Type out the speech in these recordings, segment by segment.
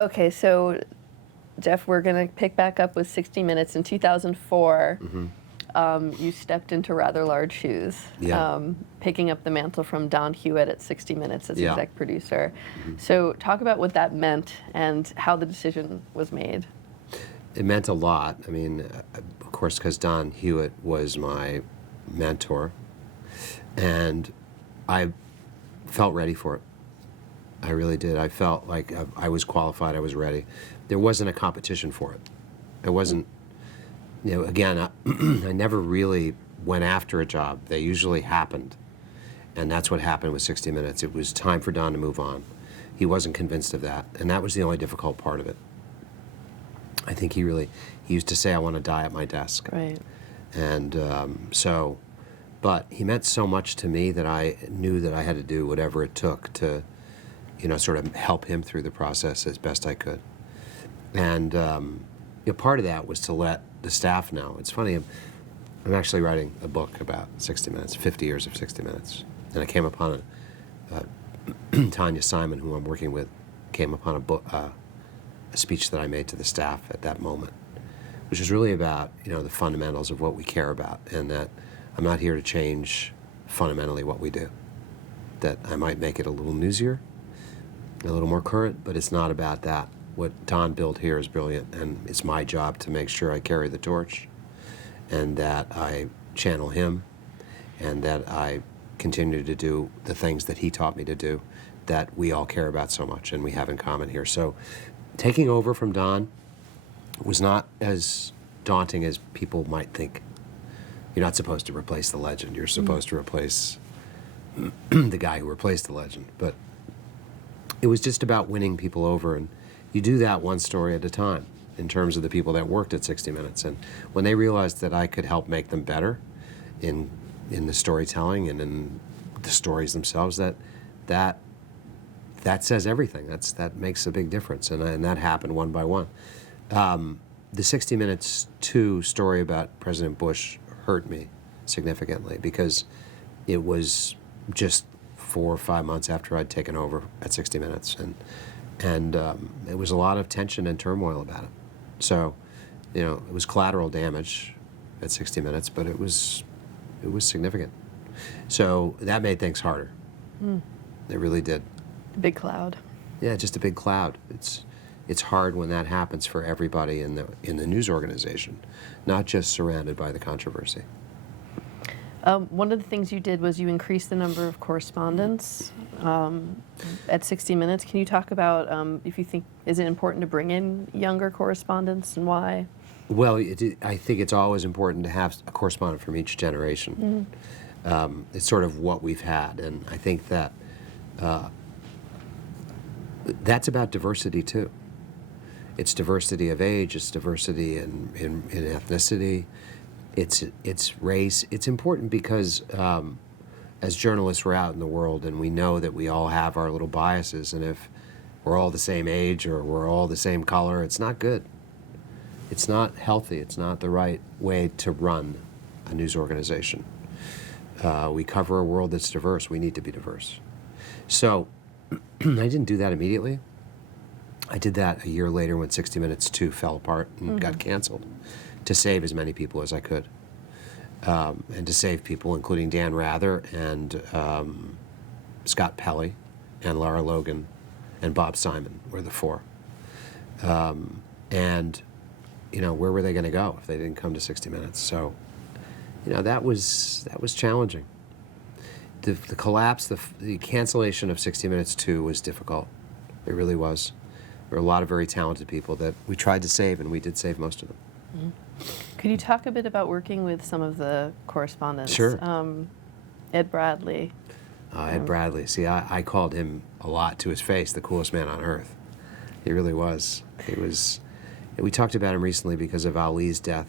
Okay, so Jeff, we're going to pick back up with 60 Minutes. In 2004, you stepped into rather large shoes, Yeah. picking up the mantle from Don Hewitt at 60 Minutes as Yeah. exec producer. So talk about what that meant and how the decision was made. It meant a lot. I mean, of course, because Don Hewitt was my mentor, and I felt ready for it. I really did. I felt like I was qualified. I was ready. There wasn't a competition for it. It wasn't, again, I never really went after a job. They usually happened. And that's what happened with 60 Minutes. It was time for Don to move on. He wasn't convinced of that. And that was the only difficult part of it. I think he used to say, I want to die at my desk. Right. And but he meant so much to me that I knew that I had to do whatever it took to, sort of help him through the process as best I could. And part of that was to let the staff know. It's funny, I'm actually writing a book about 60 Minutes, 50 years of 60 Minutes. And I came upon Tanya Simon, who I'm working with, came upon a speech that I made to the staff at that moment, which is really about, the fundamentals of what we care about, and that I'm not here to change fundamentally what we do. That I might make it a little newsier, a little more current, but it's not about that. What Don built here is brilliant, and it's my job to make sure I carry the torch, and that I channel him, and that I continue to do the things that he taught me to do, that we all care about so much and we have in common here. So taking over from Don was not as daunting as people might think. You're not supposed to replace the legend. You're supposed to replace the guy who replaced the legend. But it was just about winning people over, and you do that one story at a time in terms of the people that worked at 60 Minutes. And when they realized that I could help make them better in the storytelling and in the stories themselves, that says everything. That makes a big difference, and that happened one by one. The 60 Minutes 2 story about President Bush hurt me significantly because it was just 4 or 5 months after I'd taken over at 60 Minutes, and it was a lot of tension and turmoil about it. So, it was collateral damage at 60 Minutes, but it was significant. So that made things harder. It really did. The big cloud. Yeah, just a big cloud. It's hard when that happens for everybody in the news organization, not just surrounded by the controversy. One of the things you did was you increased the number of correspondents at 60 Minutes. Can you talk about if you think, is it important to bring in younger correspondents and why? Well, I think it's always important to have a correspondent from each generation. It's sort of what we've had, and I think that that's about diversity too. It's diversity of age, it's diversity in ethnicity, it's race. It's important because as journalists, we're out in the world and we know that we all have our little biases, and if we're all the same age or we're all the same color, it's not good. It's not healthy. It's not the right way to run a news organization. We cover a world that's diverse. We need to be diverse. So I didn't do that immediately. I did that a year later when 60 Minutes 2 fell apart and got canceled, to save as many people as I could. And to save people, including Dan Rather and Scott Pelley and Lara Logan and Bob Simon were the four. And where were they going to go if they didn't come to 60 Minutes? So, that was challenging. The collapse, the cancellation of 60 Minutes 2 was difficult. It really was. There were a lot of very talented people that we tried to save, and we did save most of them. Could you talk a bit about working with some of the correspondents? Sure. Ed Bradley. Ed Bradley. See, I called him a lot to his face, the coolest man on earth. He really was. He was. We talked about him recently because of Ali's death.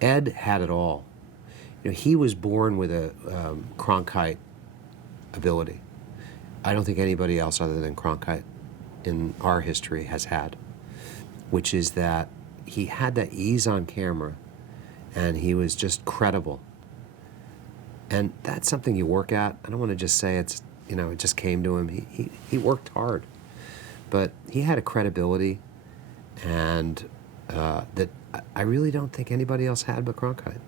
Ed had it all. He was born with a Cronkite ability. I don't think anybody else other than Cronkite in our history has had, which is that he had that ease on camera, and he was just credible. And that's something you work at. I don't want to just say it just came to him. He worked hard. But he had a credibility and that I really don't think anybody else had but Cronkite.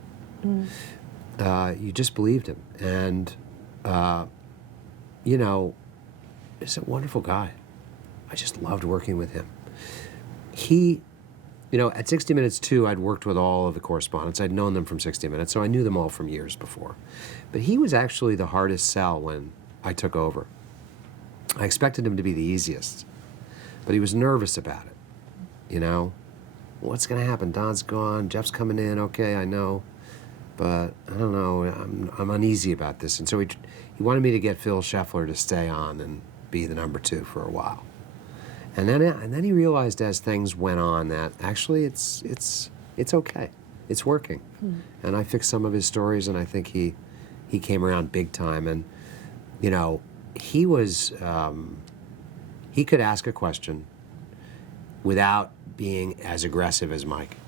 You just believed him. And, you know, he's a wonderful guy. I just loved working with him. He, you know, at 60 Minutes, too, I'd worked with all of the correspondents. I'd known them from 60 Minutes, so I knew them all from years before. But he was actually the hardest sell when I took over. I expected him to be the easiest, but he was nervous about it. You know, what's going to happen? Don's gone, Jeff's coming in, okay, I know, but I don't know, I'm uneasy about this. And so he wanted me to get Phil Scheffler to stay on and be the number 2 for a while. And then he realized as things went on that actually it's okay. It's working. And I fixed some of his stories, and I think he came around big time. And, you know, he was, he could ask a question without being as aggressive as Mike,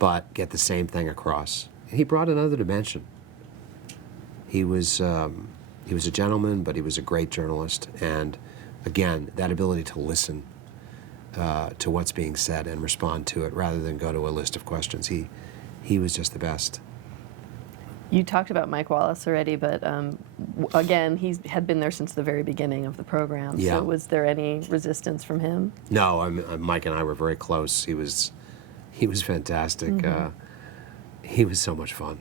but get the same thing across. And he brought another dimension. He was a gentleman, but he was a great journalist. And again, that ability to listen to what's being said and respond to it rather than go to a list of questions. He was just the best. You talked about Mike Wallace already, but again, he had been there since the very beginning of the program. Yeah. So was there any resistance from him? No, Mike and I were very close. He was fantastic. He was so much fun.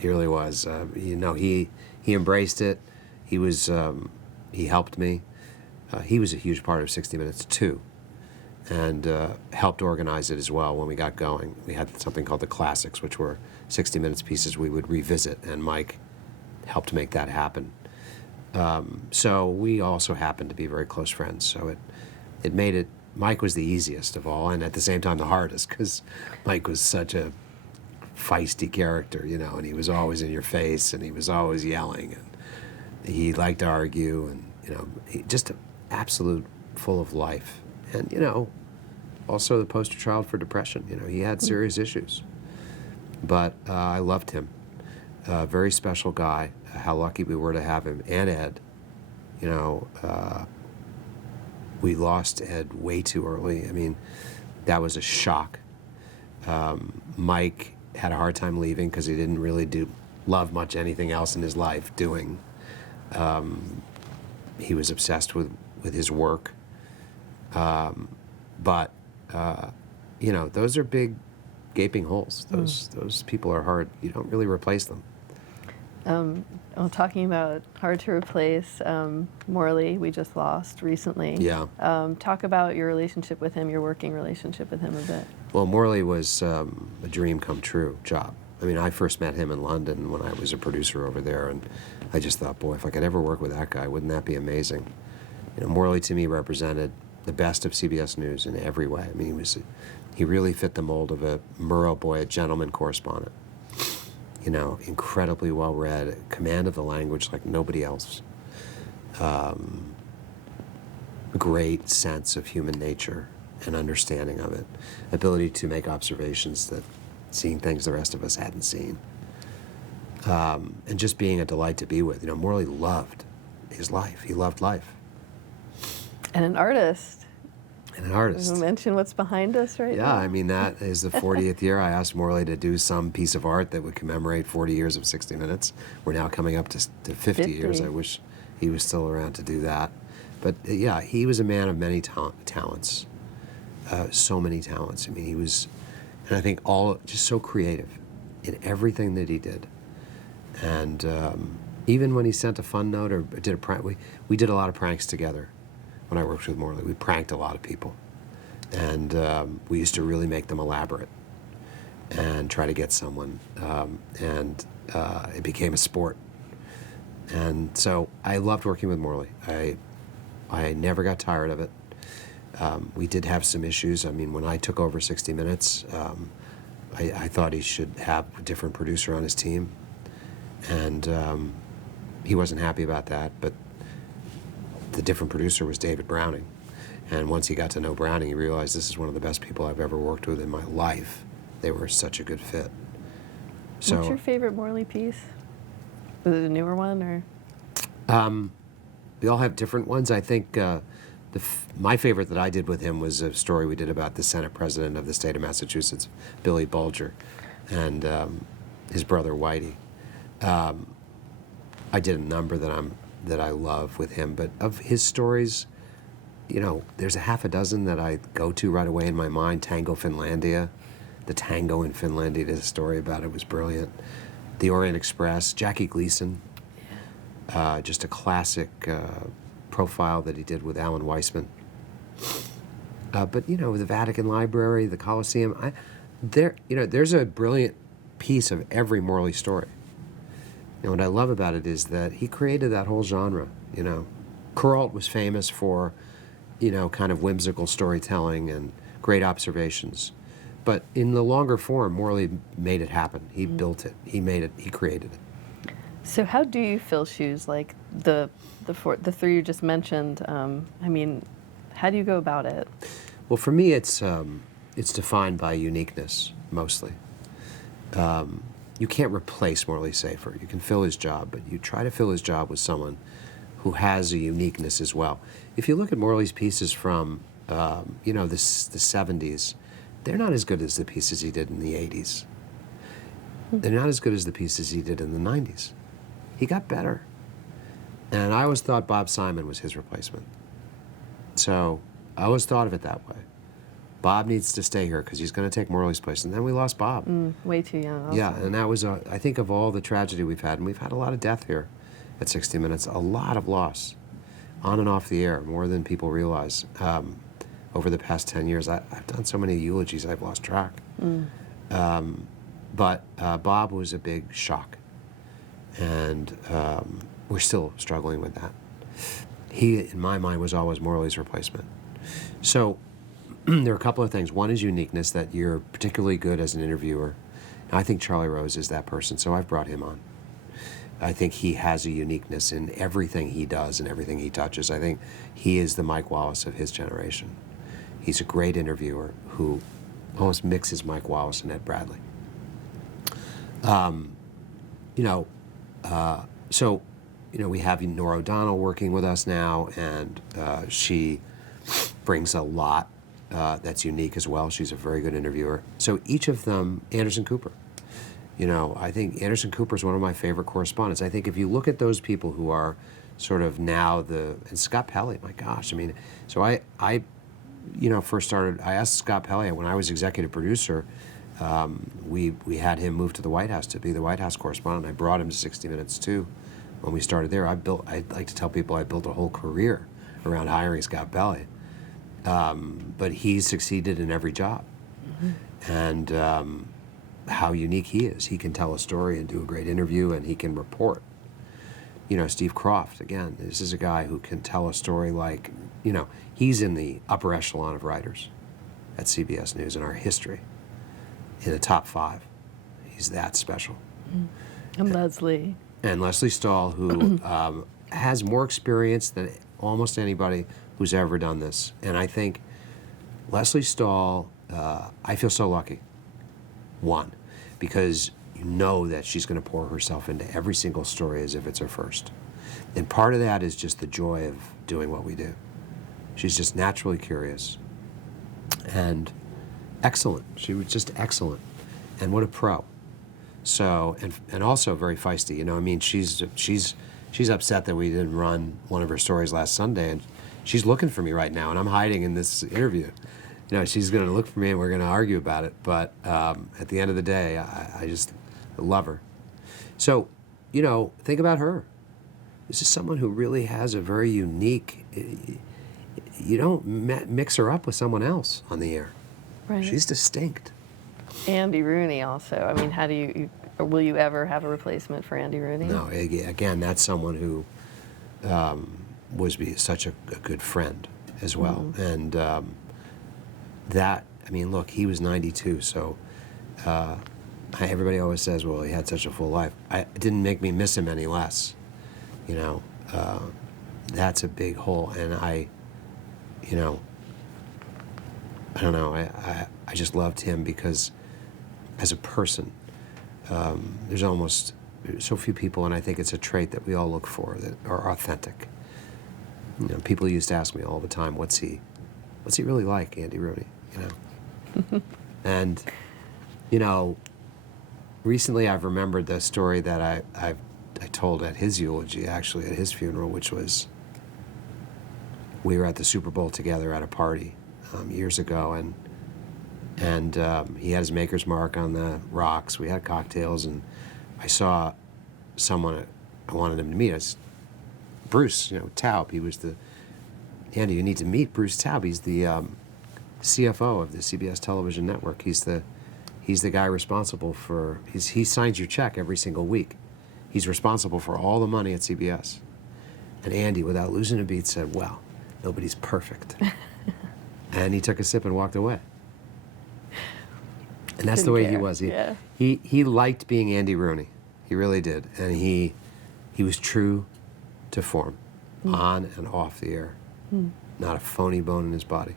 He really was. You know, he embraced it. He helped me. He was a huge part of 60 Minutes too, and helped organize it as well when we got going. We had something called the Classics, which were 60 Minutes pieces we would revisit, and Mike helped make that happen. So we also happened to be very close friends. So it made it. Mike was the easiest of all, and at the same time the hardest, because Mike was such a feisty character, you know, and he was always in your face, and he was always yelling, and he liked to argue, and you know, just an absolute full of life, and you know, also the poster child for depression. You know, he had serious issues, but I loved him. Very special guy. How lucky we were to have him, and Ed. You know, we lost Ed way too early. I mean, that was a shock. Mike had a hard time leaving because he didn't really love much anything else in his life doing. He was obsessed with his work. But you know, those are big gaping holes. Those people are hard. You don't really replace them. Well, talking about hard to replace, Morley, we just lost recently. Yeah. Talk about your relationship with him, your working relationship with him a bit. Well, Morley was a dream come true job. I mean, I first met him in London when I was a producer over there, and I just thought, boy, if I could ever work with that guy, wouldn't that be amazing? You know, Morley to me represented the best of CBS News in every way. I mean, he really fit the mold of a Murrow boy, a gentleman correspondent. You know, incredibly well-read, command of the language like nobody else. Great sense of human nature and understanding of it. Ability to make observations that seeing things the rest of us hadn't seen. And just being a delight to be with. You know, Morley loved his life. He loved life. And an artist. And an artist. You mentioned what's behind us right now. Yeah, I mean, that is the 40th year. I asked Morley to do some piece of art that would commemorate 40 years of 60 Minutes. We're now coming up to 50 years. I wish he was still around to do that. But yeah, he was a man of many talents. So many talents. I mean, he was, and I think just so creative in everything that he did. And even when he sent a fun note or did a prank, we did a lot of pranks together. When I worked with Morley, we pranked a lot of people, and we used to really make them elaborate and try to get someone, and it became a sport. And so I loved working with Morley. I never got tired of it. We did have some issues. I mean, when I took over 60 Minutes, I thought he should have a different producer on his team, and he wasn't happy about that, but the different producer was David Browning. And once he got to know Browning, he realized this is one of the best people I've ever worked with in my life. They were such a good fit. So, what's your favorite Morley piece? Was it a newer one or? We all have different ones. I think My favorite that I did with him was a story we did about the Senate President of the state of Massachusetts, Billy Bulger, and his brother Whitey. I did a number that I love with him, but of his stories, there's a half a dozen that I go to right away in my mind. Tango Finlandia, the tango in Finlandia, did a story about it, was brilliant. The Orient Express, Jackie Gleason, just a classic profile that he did with Alan Weissman. But the Vatican Library, the Colosseum, there's a brilliant piece of every Morley story. And what I love about it is that he created that whole genre. Kuralt was famous for, kind of whimsical storytelling and great observations. But in the longer form, Morley made it happen. He built it. He made it. He created it. So how do you fill shoes like the three you just mentioned? How do you go about it? Well, for me, it's defined by uniqueness mostly. You can't replace Morley Safer. You can fill his job, but you try to fill his job with someone who has a uniqueness as well. If you look at Morley's pieces from, the 70s, they're not as good as the pieces he did in the 80s. They're not as good as the pieces he did in the 90s. He got better. And I always thought Bob Simon was his replacement. So I always thought of it that way. Bob needs to stay here because he's going to take Morley's place. And then we lost Bob. Way too young also. Yeah, and that was, I think of all the tragedy we've had, and we've had a lot of death here at 60 Minutes, a lot of loss on and off the air, more than people realize. Over the past 10 years, I've done so many eulogies, I've lost track. But Bob was a big shock, and we're still struggling with that. He, in my mind, was always Morley's replacement. So there are a couple of things. One is uniqueness, that you're particularly good as an interviewer. And I think Charlie Rose is that person, so I've brought him on. I think he has a uniqueness in everything he does and everything he touches. I think he is the Mike Wallace of his generation. He's a great interviewer who almost mixes Mike Wallace and Ed Bradley. We have Nora O'Donnell working with us now, and she brings a lot that's unique as well. She's a very good interviewer. So each of them, Anderson Cooper. I think Anderson Cooper is one of my favorite correspondents. I think if you look at those people who are sort of now and Scott Pelley, my gosh, so I first started, I asked Scott Pelley when I was executive producer, we had him move to the White House to be the White House correspondent. I brought him to 60 Minutes too when we started there. I'd like to tell people I built a whole career around hiring Scott Pelley. But he's succeeded in every job. And how unique he is. He can tell a story and do a great interview, and he can report. Steve Kroft, again, this is a guy who can tell a story like, he's in the upper echelon of writers at CBS News in our history, in the top 5. He's that special. And Leslie. And Leslie Stahl, who has more experience than almost anybody who's ever done this. And I think Leslie Stahl, I feel so lucky. One, because you know that she's going to pour herself into every single story as if it's her first. And part of that is just the joy of doing what we do. She's just naturally curious and excellent. She was just excellent. And what a pro. So, and also very feisty. She's upset that we didn't run one of her stories last Sunday, and she's looking for me right now, and I'm hiding in this interview. She's going to look for me, and we're going to argue about it. But at the end of the day, I just love her. So, think about her. This is someone who really has a very unique. You don't mix her up with someone else on the air. Right. She's distinct. Andy Rooney also. How do you or will you ever have a replacement for Andy Rooney? No, again, that's someone who was such a good friend as well. And look, he was 92, so everybody always says, well, he had such a full life. It didn't make me miss him any less. That's a big hole, and I don't know, I just loved him because as a person, there's almost so few people, and I think it's a trait that we all look for, that are authentic. You know, people used to ask me all the time, what's he really like, Andy Rooney? You know, and you know, recently I've remembered the story that I told at his eulogy, actually at his funeral, which was we were at the Super Bowl together at a party years ago, and he had his maker's mark on the rocks. We had cocktails, and I saw someone I wanted him to meet. I said, Bruce, you know, Taub. He was Andy, you need to meet Bruce Taub. He's the CFO of the CBS television network. He's the guy responsible for, he signs your check every single week. He's responsible for all the money at CBS. And Andy, without losing a beat, said, well, nobody's perfect. And he took a sip and walked away. And that's the way he was. He liked being Andy Rooney. He really did. And he was true to form, on and off the air. Not a phony bone in his body.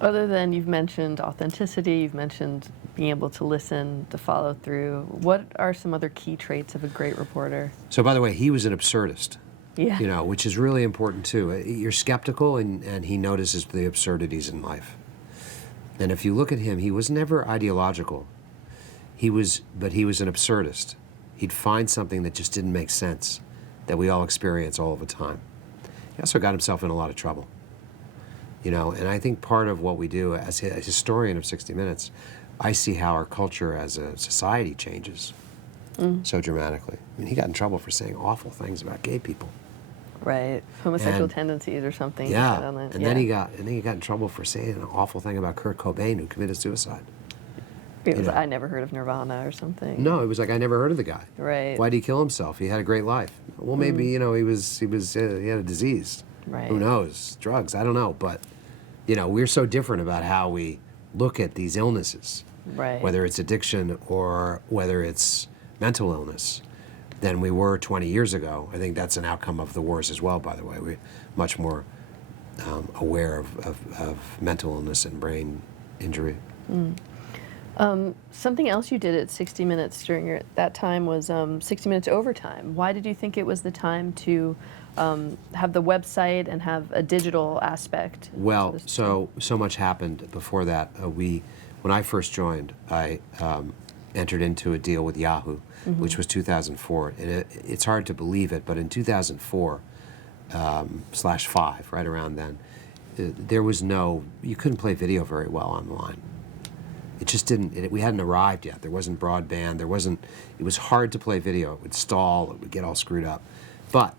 Other than you've mentioned authenticity, you've mentioned being able to listen, to follow through, what are some other key traits of a great reporter? So, by the way, he was an absurdist. Yeah. You know, which is really important too. You're skeptical, and he notices the absurdities in life. And if you look at him, he was never ideological. But he was an absurdist. He'd find something that just didn't make sense, that we all experience all the time. He also got himself in a lot of trouble. You know, and I think part of what we do as a historian of 60 Minutes, I see how our culture as a society changes so dramatically. I mean, he got in trouble for saying awful things about gay people. Right, homosexual tendencies or something. Yeah, then he got in trouble for saying an awful thing about Kurt Cobain, who committed suicide. It was, I never heard of Nirvana or something. No, it was like, I never heard of the guy. Right. Why'd he kill himself? He had a great life. Well, maybe you know he had a disease. Right. Who knows? Drugs. I don't know. But you know, we're so different about how we look at these illnesses. Right. Whether it's addiction or whether it's mental illness, than we were 20 years ago. I think that's an outcome of the wars as well, by the way. We're much more aware of mental illness and brain injury. Something else you did at 60 Minutes during that time was 60 Minutes Overtime. Why did you think it was the time to have the website and have a digital aspect? Well, so much happened before that. When I first joined, I entered into a deal with Yahoo, which was 2004. And it's hard to believe it, but in 2004 /5, right around then, there was you couldn't play video very well online. It just didn't, we hadn't arrived yet. There wasn't broadband, it was hard to play video. It would stall, it would get all screwed up. But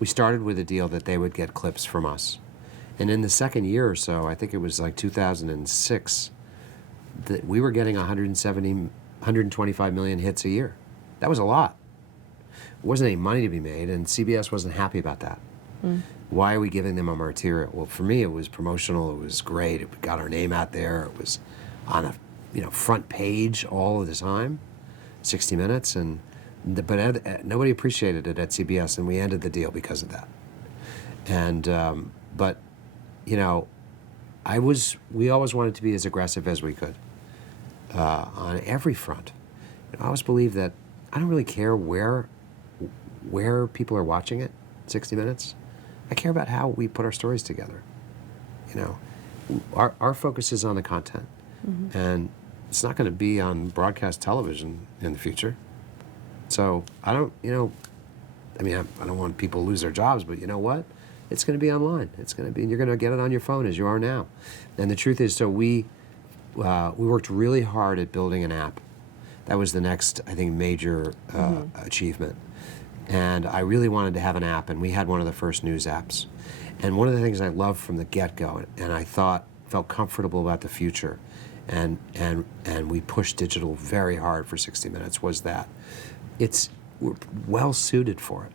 we started with a deal that they would get clips from us. And in the second year or so, I think it was like 2006, that we were getting 125 million hits a year. That was a lot. There wasn't any money to be made, and CBS wasn't happy about that. Why are we giving them a martyria? Well, for me, it was promotional. It was great. It got our name out there. It was on a front page all of the time, 60 Minutes, but nobody appreciated it at CBS, and we ended the deal because of that. And but we always wanted to be as aggressive as we could on every front. I always believe that I don't really care where people are watching it, 60 Minutes. I care about how we put our stories together. Our focus is on the content, and it's not going to be on broadcast television in the future. So I don't want people to lose their jobs, but you know what? It's going to be online. You're going to get it on your phone as you are now. And the truth is, so we worked really hard at building an app. That was the next, I think, major achievement. And I really wanted to have an app, and we had one of the first news apps. And one of the things I loved from the get-go, and I felt comfortable about the future, and we pushed digital very hard for 60 Minutes, was that we're well suited for it.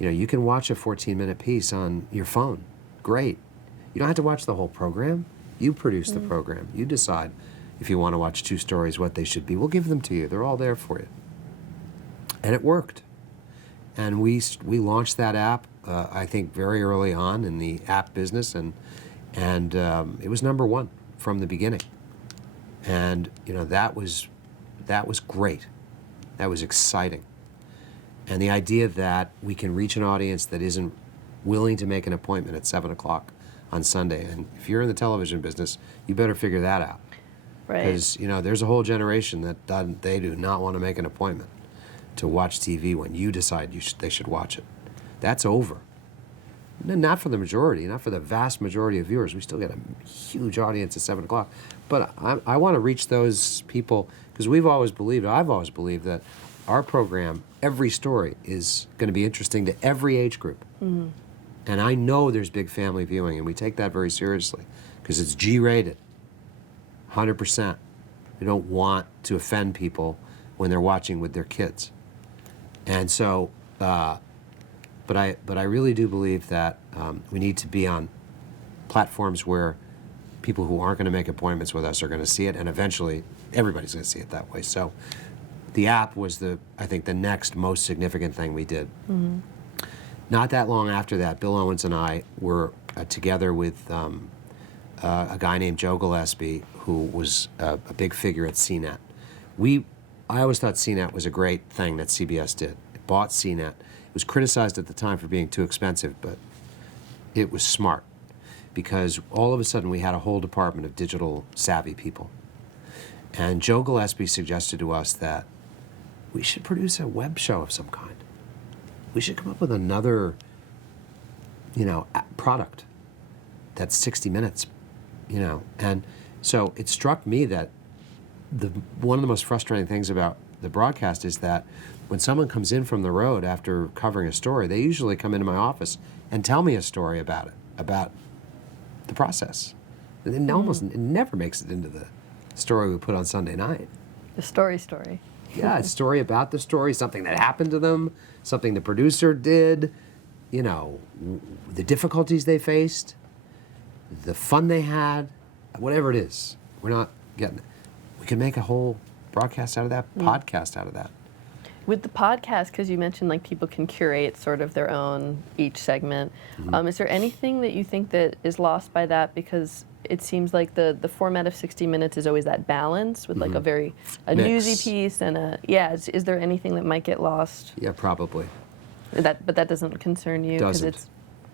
You can watch a 14-minute piece on your phone. Great. You don't have to watch the whole program. You produce the program. You decide if you want to watch 2 stories, what they should be. We'll give them to you. They're all there for you. And it worked. And we launched that app, I think, very early on in the app business, and it was number 1 from the beginning. And that was great. That was exciting. And the idea that we can reach an audience that isn't willing to make an appointment at 7 o'clock on Sunday. And if you're in the television business, you better figure that out. Right. Because, there's a whole generation that they do not want to make an appointment to watch TV when you decide they should watch it. That's over. Not for the majority, not for the vast majority of viewers. We still get a huge audience at 7 o'clock. But I want to reach those people, because I've always believed that our program, every story, is going to be interesting to every age group. Mm-hmm. And I know there's big family viewing, and we take that very seriously, because it's G-rated, 100%. We don't want to offend people when they're watching with their kids. And so, but I really do believe that we need to be on platforms where people who aren't going to make appointments with us are going to see it, and eventually everybody's going to see it that way. So the app was I think the next most significant thing we did. Mm-hmm. Not that long after that, Bill Owens and I were together with a guy named Joe Gillespie, who was a big figure at CNET. I always thought CNET was a great thing that CBS did. It bought CNET. It was criticized at the time for being too expensive, but it was smart, because all of a sudden we had a whole department of digital savvy people. And Joe Gillespie suggested to us that we should produce a web show of some kind. We should come up with another, product that's 60 minutes, And so it struck me that one of the most frustrating things about the broadcast is that when someone comes in from the road after covering a story, they usually come into my office and tell me a story about it, about the process. And it never makes it into the story we put on Sunday night. The story. Yeah, a story about the story, something that happened to them, something the producer did, the difficulties they faced, the fun they had, whatever it is. We're not getting it. We can make a whole broadcast out of that, podcast out of that. With the podcast, because you mentioned people can curate sort of their own each segment, is there anything that you think that is lost by that? Because it seems like the format of 60 Minutes is always that balance with a newsy piece and is there anything that might get lost? Yeah, probably. But that doesn't concern you?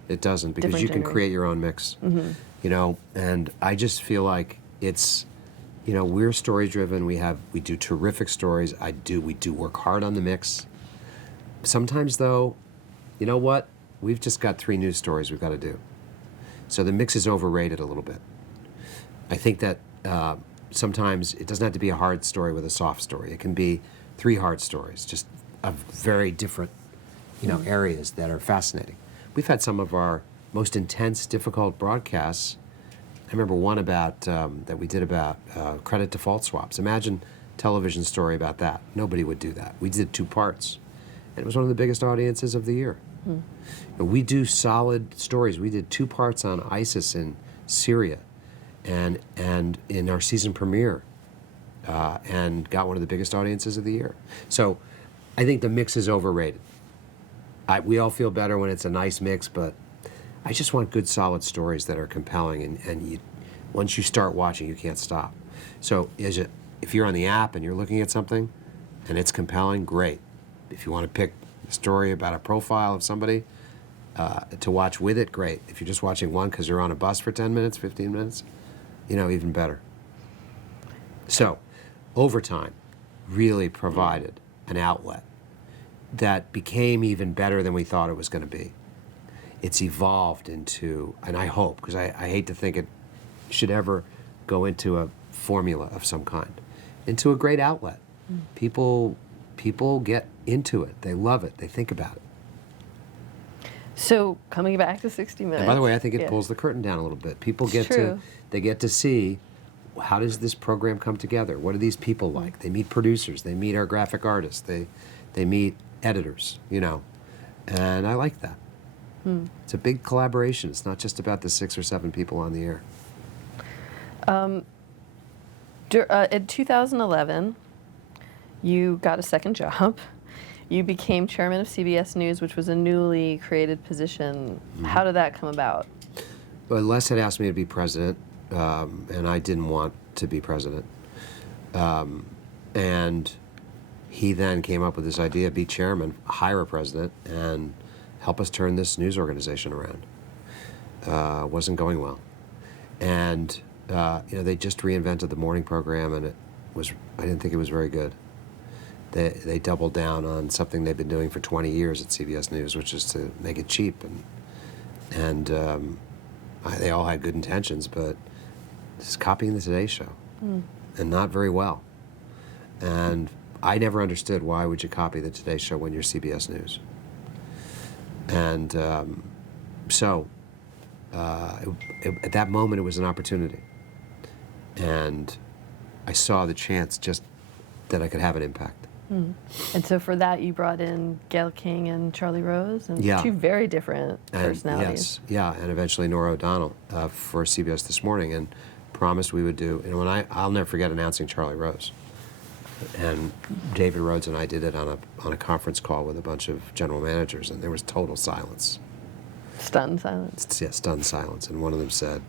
It doesn't, because you can create your own mix. Mm-hmm. And I just feel like it's, we're story driven. We do terrific stories. We do work hard on the mix. Sometimes though, you know what? We've just got 3 news stories we've got to do. So the mix is overrated a little bit. I think that sometimes it doesn't have to be a hard story with a soft story. It can be 3 hard stories, just of very different, areas that are fascinating. We've had some of our most intense, difficult broadcasts. I remember one that we did about credit default swaps. Imagine a television story about that. Nobody would do that. We did 2 parts, and it was one of the biggest audiences of the year. We do solid stories. We did 2 parts on ISIS in Syria, and in our season premiere, and got one of the biggest audiences of the year. So I think the mix is overrated. We all feel better when it's a nice mix, but I just want good, solid stories that are compelling, and once you start watching, you can't stop. So if you're on the app and you're looking at something and it's compelling, great. If you want to pick a story about a profile of somebody to watch with it, great. If you're just watching one because you're on a bus for 10 minutes, 15 minutes, even better. So Overtime really provided an outlet that became even better than we thought it was going to be. It's evolved into, and I hope, because I hate to think it should ever go into a formula of some kind, into a great outlet. People get into it. They love it. They think about it. So coming back to 60 Minutes. And by the way, I think it pulls the curtain down a little bit. People get to see, how does this program come together? What are these people like? They meet producers. They meet our graphic artists. They meet editors, and I like that. It's a big collaboration. It's not just about the 6 or 7 people on the air. In 2011, you got a second job. You became chairman of CBS News, which was a newly created position. How did that come about? Well, Les had asked me to be president, and I didn't want to be president. And he then came up with this idea, be chairman, hire a president, and help us turn this news organization around. Wasn't going well. And, they just reinvented the morning program, and I didn't think it was very good. They doubled down on something they've been doing for 20 years at CBS News, which is to make it cheap. And they all had good intentions, but just copying the Today Show, and not very well. And I never understood, why would you copy the Today Show when you're CBS News? And at that moment, it was an opportunity. And I saw the chance just that I could have an impact. And so for that, you brought in Gayle King and Charlie Rose, and Yeah. two very different personalities. Yes, yeah, and eventually Nora O'Donnell for CBS This Morning, and promised we would do. And I'll never forget announcing Charlie Rose. And David Rhodes and I did it on a conference call with a bunch of general managers, and there was total silence. Stunned silence. Yeah, stunned silence. And one of them said,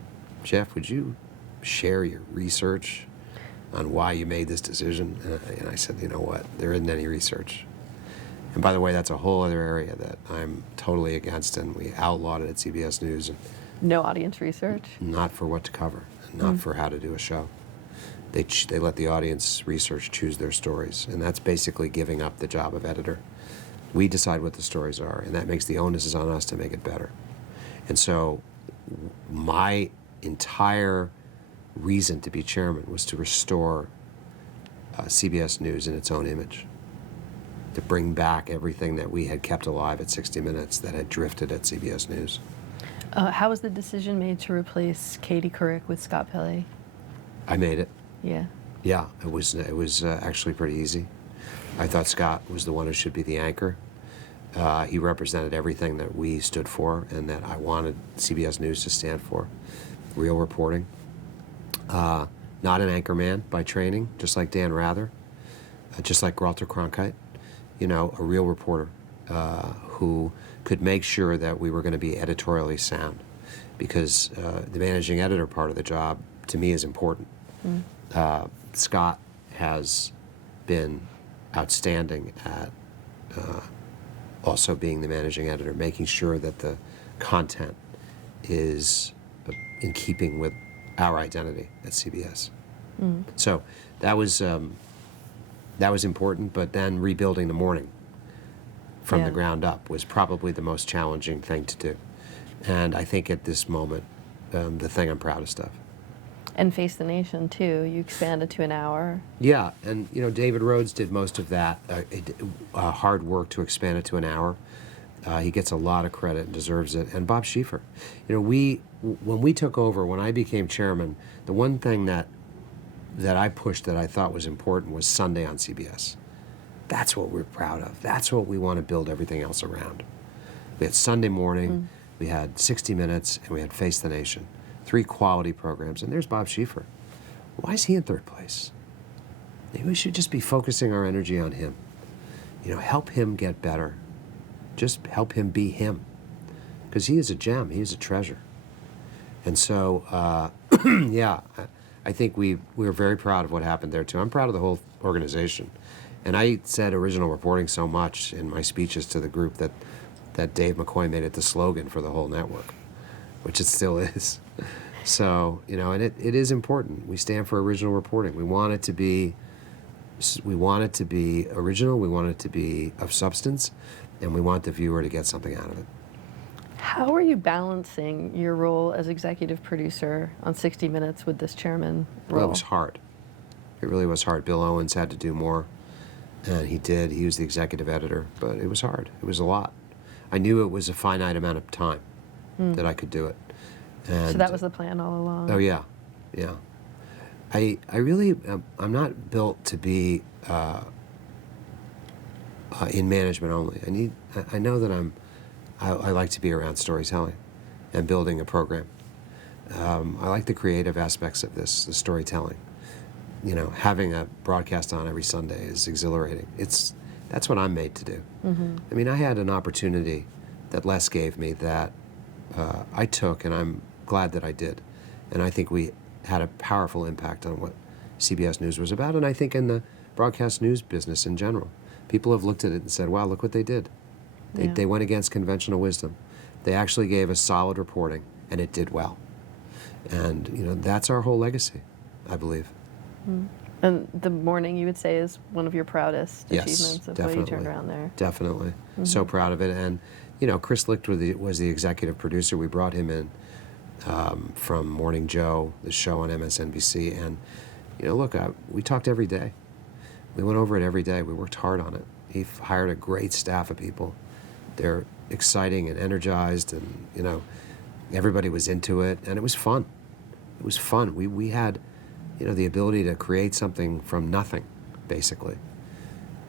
"Jeff, would you share your research on why you made this decision?" And I said, "You know what? There isn't any research." And by the way, that's a whole other area that I'm totally against, and we outlawed it at CBS News. And No audience research. not for what to cover, and not for how to do a show. They let the audience research choose their stories, and that's basically giving up the job of editor. We decide what the stories are, and that makes the onus is on us to make it better. And so my entire reason to be chairman was to restore CBS News in its own image, to bring back everything that we had kept alive at 60 Minutes that had drifted at CBS News. How was the decision made to replace Katie Couric with Scott Pelley? I made it. Yeah. Yeah, it was actually pretty easy. I thought Scott was the one who should be the anchor. He represented everything that we stood for and that I wanted CBS News to stand for. Real reporting. Not an anchor man by training, just like Dan Rather, just like Walter Cronkite. A real reporter who could make sure that we were going to be editorially sound, because the managing editor part of the job, to me, is important. Scott has been outstanding at also being the managing editor, making sure that the content is in keeping with our identity at CBS. So that was important, but then rebuilding the morning from the ground up was probably the most challenging thing to do. And I think at this moment, the thing I'm proudest of. And Face the Nation, too. You expanded to an hour. Yeah, and David Rhodes did most of that hard work to expand it to an hour. He gets a lot of credit and deserves it. And Bob Schieffer. When we took over, when I became chairman, the one thing that I pushed that I thought was important was Sunday on CBS. That's what we're proud of. That's what we want to build everything else around. We had Sunday morning, we had 60 Minutes, and we had Face the Nation. 3 quality programs, and there's Bob Schieffer. Why is he in third place? Maybe we should just be focusing our energy on him. Help him get better. Just help him be him. Because he is a gem, he is a treasure. And so, I think we're very proud of what happened there too. I'm proud of the whole organization. And I said original reporting so much in my speeches to the group that Dave McCoy made it the slogan for the whole network, which it still is. So, and it is important. We stand for original reporting. We want it to be original, we want it to be of substance, and we want the viewer to get something out of it. How are you balancing your role as executive producer on 60 Minutes with this chairman role? Well, it was hard. It really was hard. Bill Owens had to do more, and he did. He was the executive editor, but it was hard. It was a lot. I knew it was a finite amount of time that I could do it. And so that was the plan all along? Oh, yeah. Yeah. I really, I'm not built to be in management only. I know that I like to be around storytelling and building a program. I like the creative aspects of this, the storytelling. Having a broadcast on every Sunday is exhilarating. That's what I'm made to do. I mean, I had an opportunity that Les gave me that I took, and I'm glad that I did. And I think we had a powerful impact on what CBS News was about, and I think in the broadcast news business in general. People have looked at it and said, wow, look what they did. Yeah. They went against conventional wisdom. They actually gave us solid reporting, and it did well. And, you know, that's our whole legacy, I believe. And the morning, you would say, is one of your proudest Yes, achievements of definitely. what you turned around there. Definitely. So proud of it. And, you know, Chris Licht was the executive producer. We brought him in from Morning Joe, the show on MSNBC. And, you know, look, we talked every day. We went over it every day. We worked hard on it. He hired a great staff of people. They're exciting and energized, and, you know, everybody was into it, and it was fun. It was fun. We had, you know, the ability to create something from nothing, basically.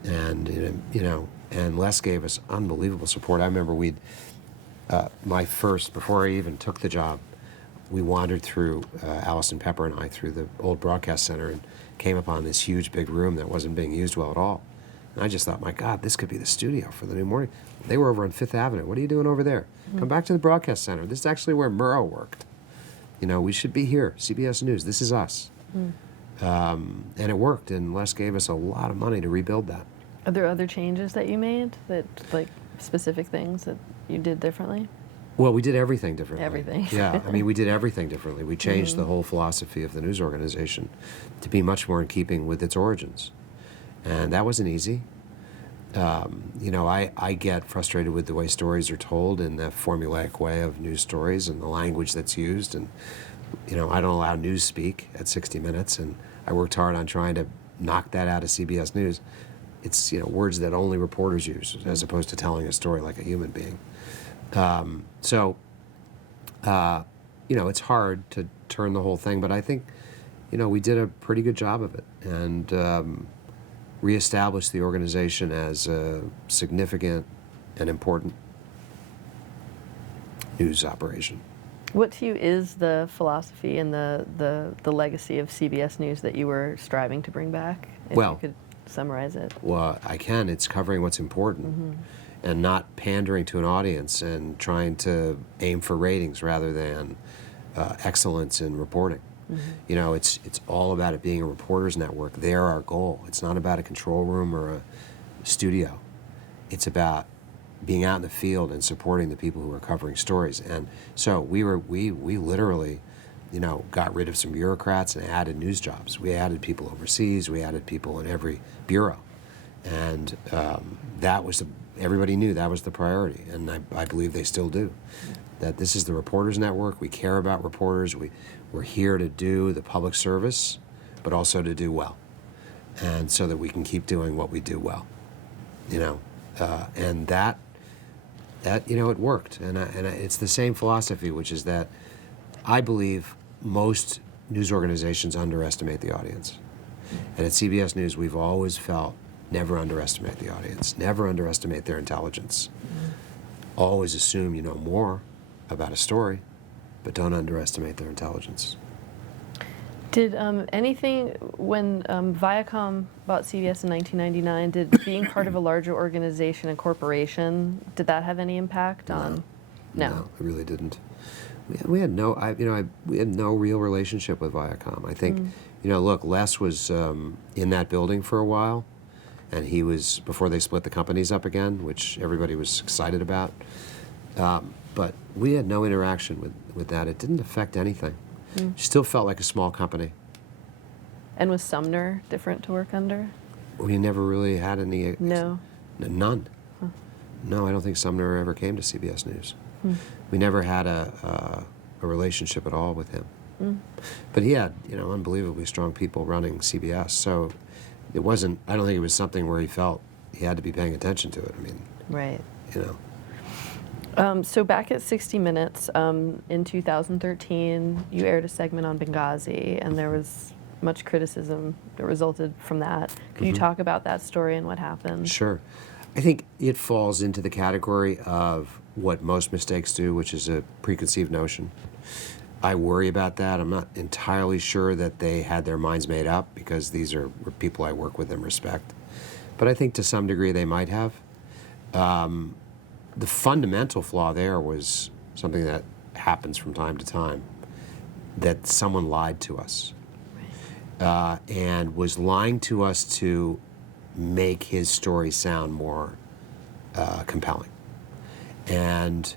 And, you know, and Les gave us unbelievable support. I remember before I even took the job, we wandered through, Allison Pepper and I, through the old broadcast center and came upon this huge big room that wasn't being used well at all. And I just thought, my God, this could be the studio for the new morning. They were over on Fifth Avenue. What are you doing over there? Come back to the broadcast center. This is actually where Murrow worked. You know, we should be here. CBS News, this is us. And it worked, and Les gave us a lot of money to rebuild that. Are there other changes that you made, that, like, specific things that you did differently? Well, we did everything differently. Everything. Yeah, I mean, we did everything differently. We changed the whole philosophy of the news organization to be much more in keeping with its origins. And that wasn't easy. You know, I get frustrated with the way stories are told in the formulaic way of news stories and the language that's used. And, you know, I don't allow news speak at 60 Minutes, and I worked hard on trying to knock that out of CBS News. It's, you know, words that only reporters use as opposed to telling a story like a human being. You know, it's hard to turn the whole thing, but I think, you know, we did a pretty good job of it, and reestablished the organization as a significant and important news operation. What to you is the philosophy and the legacy of CBS News that you were striving to bring back? If Well, you could summarize it. Well, I can. It's covering what's important and not pandering to an audience and trying to aim for ratings rather than excellence in reporting. You know, it's all about it being a reporters network. They're our goal. It's not about a control room or a studio. It's about being out in the field and supporting the people who are covering stories. And so we literally, you know, got rid of some bureaucrats and added news jobs. We added people overseas. We added people in every bureau. And everybody knew that was the priority, and I believe they still do. That this is the Reporters Network. We care about reporters. We're here to do the public service, but also to do well, and so that we can keep doing what we do well. You know, and that you know, it worked, and it's the same philosophy, which is that I believe most news organizations underestimate the audience, and at CBS News we've always felt never underestimate the audience, never underestimate their intelligence. Always assume you know more about a story, but don't underestimate their intelligence. Did anything, when Viacom bought CBS in 1999, did being part of a larger organization and corporation, did that have any impact on? No, it really didn't. We had no real relationship with Viacom. I think, you know, look, Les was in that building for a while, and he was, before they split the companies up again, which everybody was excited about. But we had no interaction with that. It didn't affect anything. Still felt like a small company. And was Sumner different to work under? We never really had any. No. None. Huh. No, I don't think Sumner ever came to CBS News. We never had a relationship at all with him. But he had, you know, unbelievably strong people running CBS. So it wasn't. I don't think it was something where he felt he had to be paying attention to it. I mean, Right. you know. So back at 60 Minutes, in 2013, you aired a segment on Benghazi, and there was much criticism that resulted from that. Could you talk about that story and what happened? Sure. I think it falls into the category of what most mistakes do, which is a preconceived notion. I worry about that. I'm not entirely sure that they had their minds made up, because these are people I work with and respect. But I think to some degree they might have. The fundamental flaw there was something that happens from time to time, that someone lied to us, and was lying to us to make his story sound more compelling. And,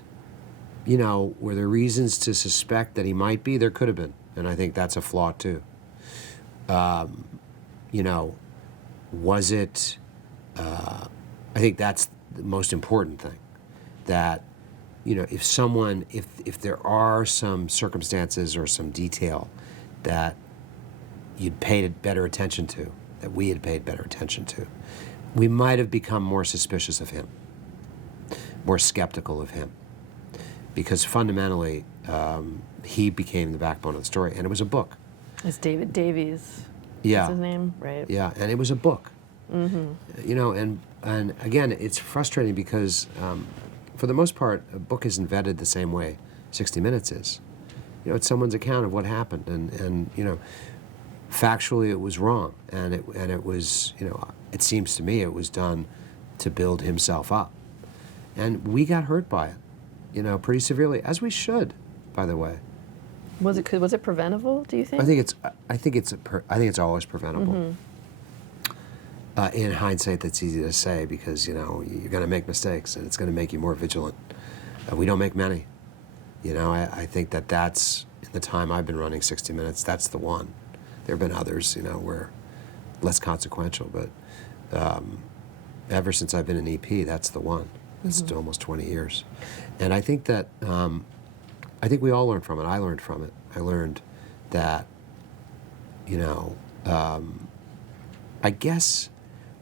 you know, were there reasons to suspect that he might be? There could have been. And I think that's a flaw, too. You know, was it, I think that's the most important thing. That, you know, if there are some circumstances or some detail that you'd paid better attention to, that we had paid better attention to, we might have become more suspicious of him, more skeptical of him. Because fundamentally, he became the backbone of the story, and it was a book. It's David Davies. Yeah. Is his name, right? Yeah, and it was a book. You know, and again, it's frustrating because, for the most part, a book isn't vetted the same way 60 Minutes is. You know, it's someone's account of what happened, and you know, factually it was wrong, and it was, you know, it seems to me it was done to build himself up, and we got hurt by it, you know, pretty severely, as we should, by the way. Was it preventable, do you think? I think it's always preventable. In hindsight, that's easy to say because, you know, you're going to make mistakes and it's going to make you more vigilant. We don't make many. You know, I think that's, in the time I've been running 60 Minutes, that's the one. There have been others, you know, where less consequential, but ever since I've been in EP, that's the one. It's almost 20 years. And I think that, I think we all learned from it. I learned from it. I learned that, you know, I guess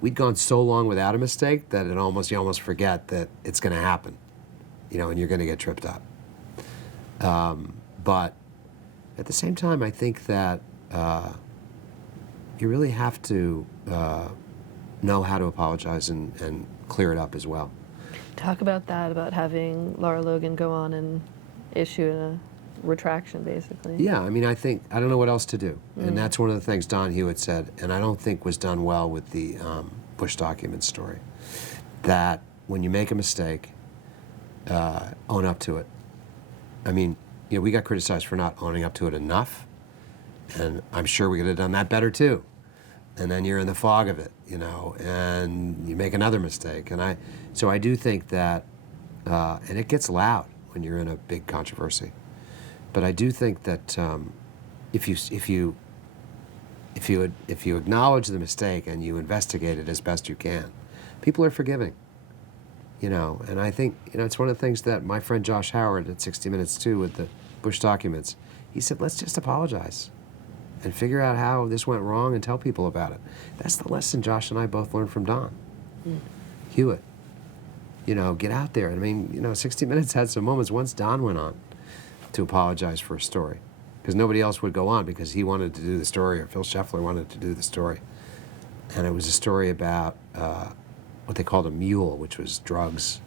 we'd gone so long without a mistake that you almost forget that it's going to happen, you know, and you're going to get tripped up. But at the same time, I think that you really have to know how to apologize and clear it up as well. Talk about that, about having Laura Logan go on and issue a retraction, basically. Yeah, I mean, I don't know what else to do. And that's one of the things Don Hewitt said, and I don't think was done well with the Bush documents story, that when you make a mistake, own up to it. I mean, you know, we got criticized for not owning up to it enough, and I'm sure we could have done that better too. And then you're in the fog of it, you know, and you make another mistake. And so I do think that, and it gets loud when you're in a big controversy. But I do think that if you acknowledge the mistake and you investigate it as best you can, people are forgiving. You know, and I think, you know, it's one of the things that my friend Josh Howard at 60 Minutes too with the Bush documents, he said, let's just apologize and figure out how this went wrong and tell people about it. That's the lesson Josh and I both learned from Don Hewitt. You know, get out there. I mean, you know, 60 Minutes had some moments once Don went on to apologize for a story because nobody else would go on because he wanted to do the story, or Phil Scheffler wanted to do the story. And it was a story about what they called a mule, which was drugs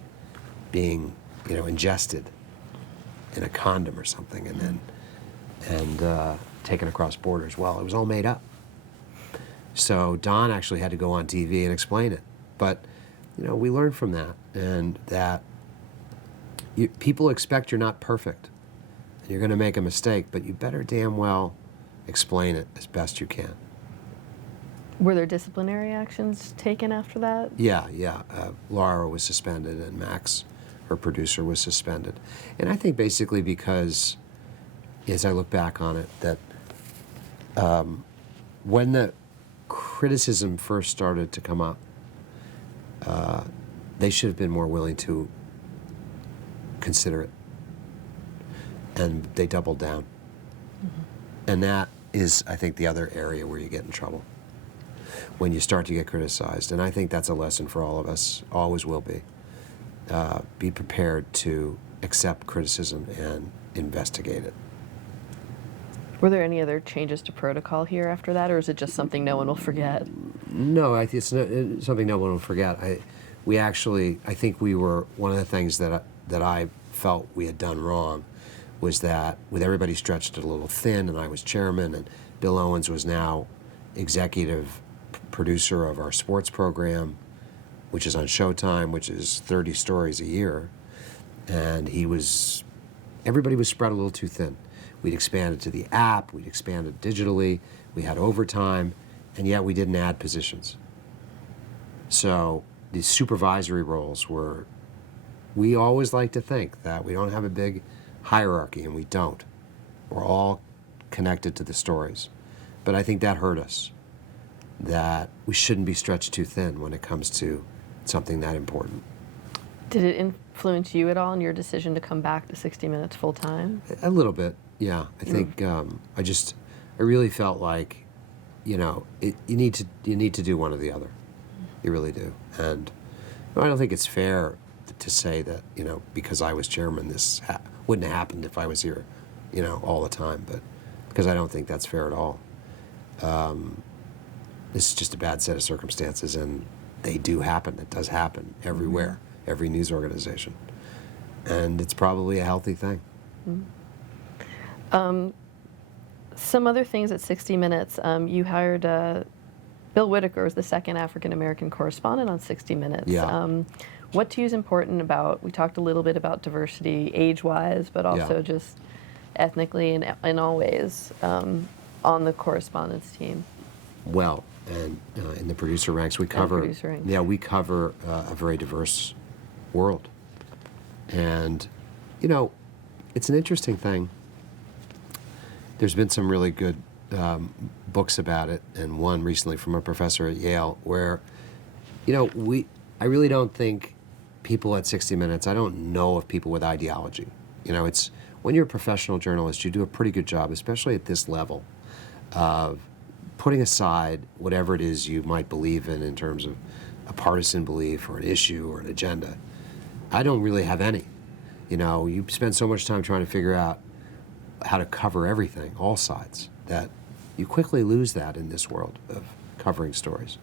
being, you know, ingested in a condom or something, and taken across borders. Well, it was all made up. So Don actually had to go on TV and explain it. But, you know, we learned from that, and that people expect you're not perfect. And you're going to make a mistake, but you better damn well explain it as best you can. Were there disciplinary actions taken after that? Yeah. Laura was suspended, and Max, her producer, was suspended. And I think basically because, as I look back on it, that when the criticism first started to come up, they should have been more willing to consider it. And they doubled down. And that is, I think, the other area where you get in trouble, when you start to get criticized. And I think that's a lesson for all of us, always will be. Be prepared to accept criticism and investigate it. Were there any other changes to protocol here after that, or is it just something no one will forget? No, I think it's something no one will forget. I think we were, one of the things that I felt we had done wrong was that with everybody stretched a little thin, and I was chairman, and Bill Owens was now executive producer of our sports program, which is on Showtime, which is 30 stories a year, and everybody was spread a little too thin. We'd expanded to the app, we'd expanded digitally, we had overtime, and yet we didn't add positions. So the supervisory roles were we always like to think that we don't have a big hierarchy, and we don't. We're all connected to the stories. But I think that hurt us, that we shouldn't be stretched too thin when it comes to something that important. Did it influence you at all in your decision to come back to 60 Minutes full time? A little bit, yeah. I think I really felt like, you need to do one or the other. You really do. And I don't think it's fair to say that, because I was chairman, this wouldn't have happened if I was here, all the time. But because I don't think that's fair at all. This is just a bad set of circumstances, and they do happen. It does happen everywhere, every news organization. And it's probably a healthy thing. Some other things at 60 Minutes, you hired Bill Whitaker as the second African-American correspondent on 60 Minutes. Yeah. What to you is important about, we talked a little bit about diversity age-wise, but also just ethnically and in all ways on the correspondence team? Well, and in the producer ranks, we cover we cover a very diverse world. And, it's an interesting thing. There's been some really good books about it, and one recently from a professor at Yale where, I really don't think people at 60 Minutes, I don't know of people with ideology. It's when you're a professional journalist, you do a pretty good job, especially at this level, of putting aside whatever it is you might believe in terms of a partisan belief or an issue or an agenda. I don't really have any. You spend so much time trying to figure out how to cover everything, all sides, that you quickly lose that in this world of covering stories.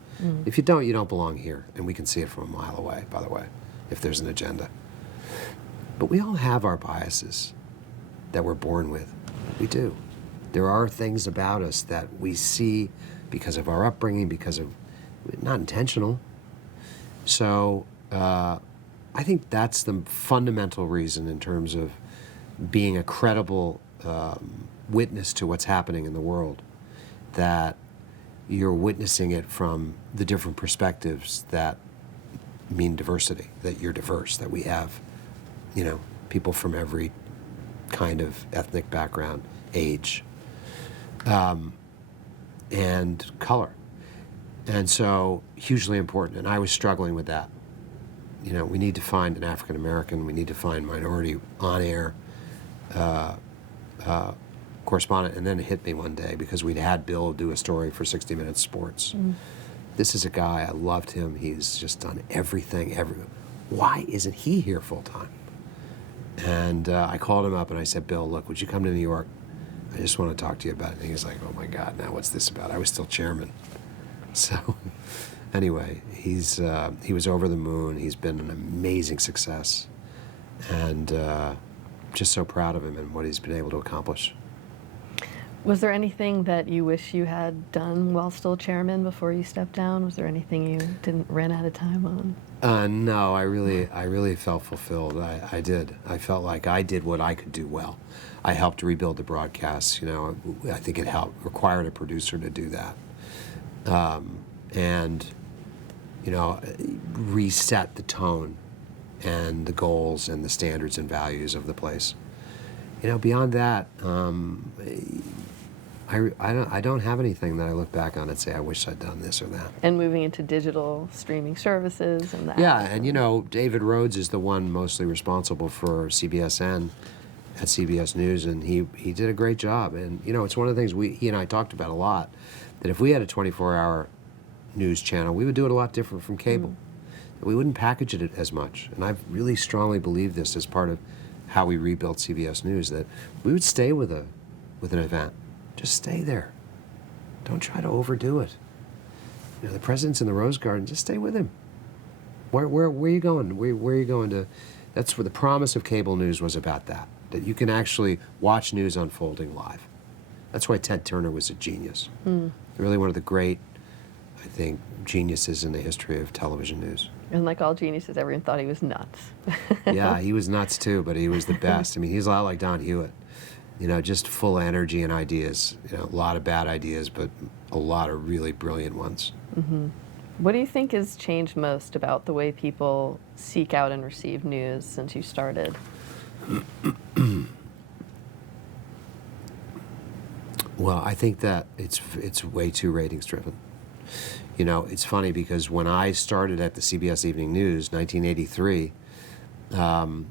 If you don't belong here, and we can see it from a mile away, by the way, if there's an agenda. But we all have our biases that we're born with. We do. There are things about us that we see because of our upbringing, because of, not intentional. So I think that's the fundamental reason in terms of being a credible witness to what's happening in the world, that you're witnessing it from the different perspectives that mean diversity, that you're diverse, that we have, people from every kind of ethnic background, age, and color. And so, hugely important. And I was struggling with that. We need to find an African American, we need to find minority on-air correspondent. And then it hit me one day because we'd had Bill do a story for 60 Minutes Sports. This is a guy, I loved him. He's just done everything. Why isn't he here full time? And I called him up and I said, Bill, look, would you come to New York? I just want to talk to you about it. And he's like, oh my God, now what's this about? I was still chairman. So anyway, he was over the moon. He's been an amazing success. And just so proud of him and what he's been able to accomplish. Was there anything that you wish you had done while still chairman before you stepped down? Was there anything you didn't run out of time on? No, I really felt fulfilled. I did. I felt like I did what I could do well. I helped rebuild the broadcast. I think it required a producer to do that. And reset the tone and the goals and the standards and values of the place. Beyond that, I don't have anything that I look back on and say I wish I'd done this or that. And moving into digital streaming services and that. Yeah, and David Rhodes is the one mostly responsible for CBSN at CBS News, and he did a great job. And it's one of the things he and I talked about a lot, that if we had a 24-hour news channel, we would do it a lot different from cable. We wouldn't package it as much. And I've really strongly believed this as part of how we rebuilt CBS News, that we would stay with an event. Just stay there. Don't try to overdo it. The president's in the Rose Garden, just stay with him. Where are you going? Where are you going to? That's where the promise of cable news was about, that you can actually watch news unfolding live. That's why Ted Turner was a genius. Really one of the great, I think, geniuses in the history of television news. And like all geniuses, everyone thought he was nuts. Yeah, he was nuts too, but he was the best. He's a lot like Don Hewitt. Just full of energy and ideas. A lot of bad ideas, but a lot of really brilliant ones. What do you think has changed most about the way people seek out and receive news since you started? Well, I think that it's way too ratings driven. You know, it's funny because when I started at the CBS Evening News, 1983,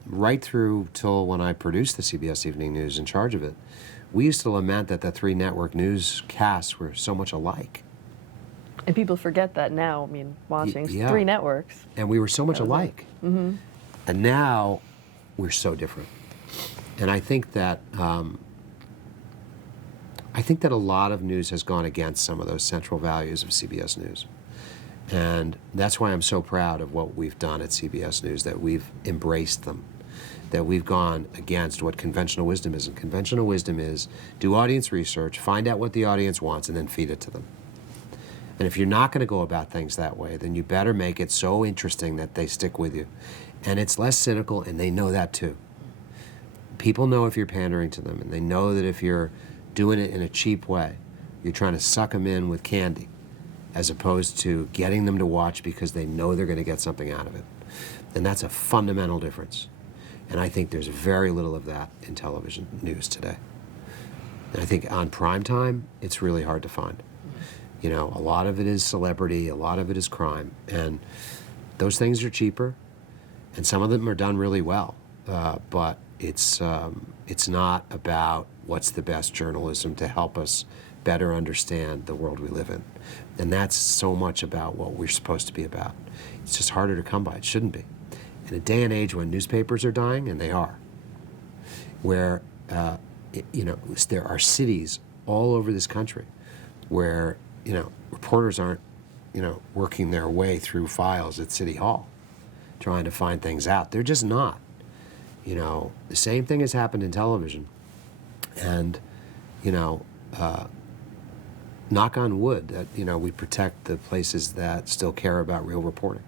right through till when I produced the CBS Evening News in charge of it, we used to lament that the three network newscasts were so much alike. And people forget that now. I mean, watching yeah. 3 networks. And we were so much That was it. alike. And now we're so different. And I think that a lot of news has gone against some of those central values of CBS News. And that's why I'm so proud of what we've done at CBS News, that we've embraced them, that we've gone against what conventional wisdom is. And conventional wisdom is do audience research, find out what the audience wants, and then feed it to them. And if you're not going to go about things that way, then you better make it so interesting that they stick with you. And it's less cynical, and they know that too. People know if you're pandering to them, and they know that if you're doing it in a cheap way, you're trying to suck them in with candy, as opposed to getting them to watch because they know they're going to get something out of it. And that's a fundamental difference. And I think there's very little of that in television news today. And I think on prime time, it's really hard to find. You know, a lot of it is celebrity, a lot of it is crime, and those things are cheaper, and some of them are done really well. But it's not about what's the best journalism to help us better understand the world we live in. And that's so much about what we're supposed to be about. It's just harder to come by. It shouldn't be. In a day and age when newspapers are dying, and they are, where there are cities all over this country where reporters aren't working their way through files at City Hall trying to find things out. They're just not. The same thing has happened in television. And, knock on wood that, we protect the places that still care about real reporting.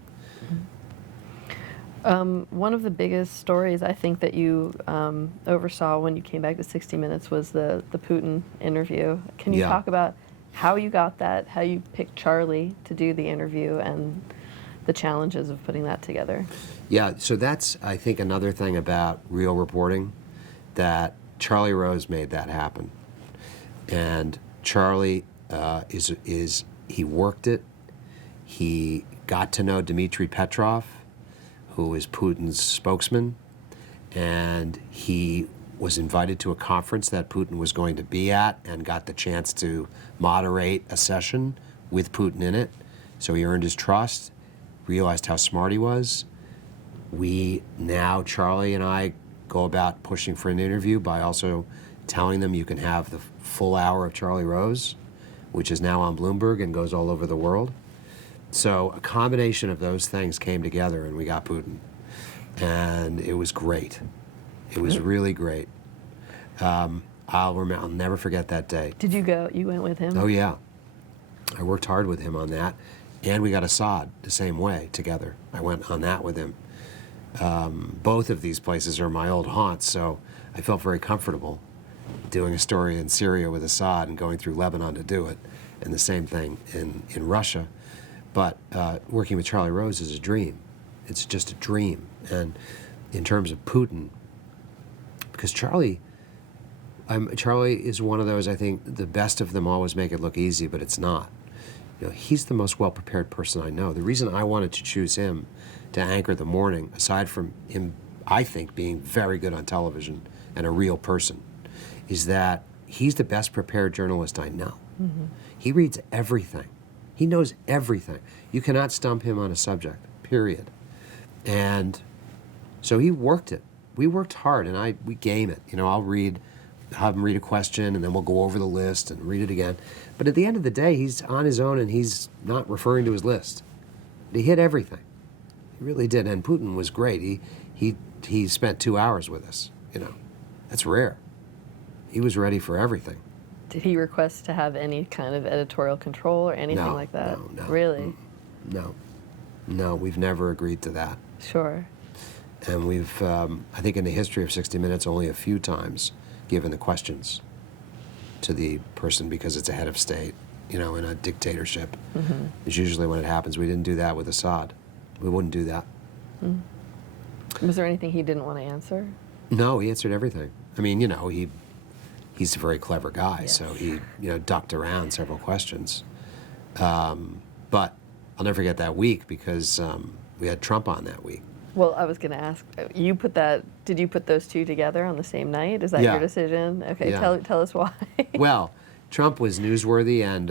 One of the biggest stories I think that you oversaw when you came back to 60 Minutes was the Putin interview. Can you talk about how you got that, how you picked Charlie to do the interview, and the challenges of putting that together? Yeah, so that's, I think, another thing about real reporting, that Charlie Rose made that happen. And Charlie he worked it. He got to know Dmitry Petrov, who is Putin's spokesman, and he was invited to a conference that Putin was going to be at and got the chance to moderate a session with Putin in it. So he earned his trust, realized how smart he was. Charlie and I go about pushing for an interview by also telling them you can have the full hour of Charlie Rose, which is now on Bloomberg and goes all over the world. So a combination of those things came together and we got Putin. And it was great. It was really great. I'll never forget that day. Did you go? You went with him? Oh, yeah. I worked hard with him on that. And we got Assad the same way together. I went on that with him. Both of these places are my old haunts, so I felt very comfortable doing a story in Syria with Assad and going through Lebanon to do it, and the same thing in Russia. But working with Charlie Rose is a dream. It's just a dream. And in terms of Putin, because Charlie is one of those, I think, the best of them always make it look easy, but it's not. He's the most well-prepared person I know. The reason I wanted to choose him to anchor the morning, aside from him, I think, being very good on television and a real person, is that he's the best prepared journalist I know. Mm-hmm. He reads everything. He knows everything. You cannot stump him on a subject, period. And so he worked it. We worked hard, and we game it. I'll have him read a question, and then we'll go over the list and read it again. But at the end of the day, he's on his own, and he's not referring to his list. He hit everything. He really did. And Putin was great. He spent 2 hours with us. That's rare. He was ready for everything. Did he request to have any kind of editorial control or anything like that? No. Really? No, we've never agreed to that. Sure. And we've, I think in the history of 60 Minutes, only a few times given the questions to the person because it's a head of state. in a dictatorship. It's usually when it happens. We didn't do that with Assad. We wouldn't do that. Was there anything he didn't want to answer? No, he answered everything. I mean, he's a very clever guy, Yes. so he, ducked around several questions. But I'll never forget that week because we had Trump on that week. Well, I was going to ask, did you put those two together on the same night? Is that Yeah. your decision? Okay, Yeah. tell us why. Well, Trump was newsworthy, and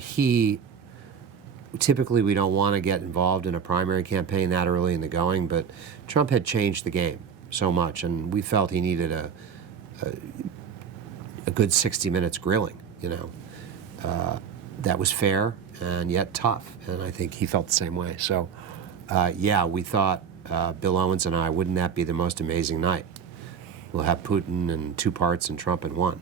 he typically we don't want to get involved in a primary campaign that early in the going, but Trump had changed the game so much, and we felt he needed a good 60 minutes grilling. That was fair and yet tough, and I think he felt the same way. So, we thought Bill Owens and I, wouldn't that be the most amazing night? We'll have Putin in 2 parts and Trump in 1.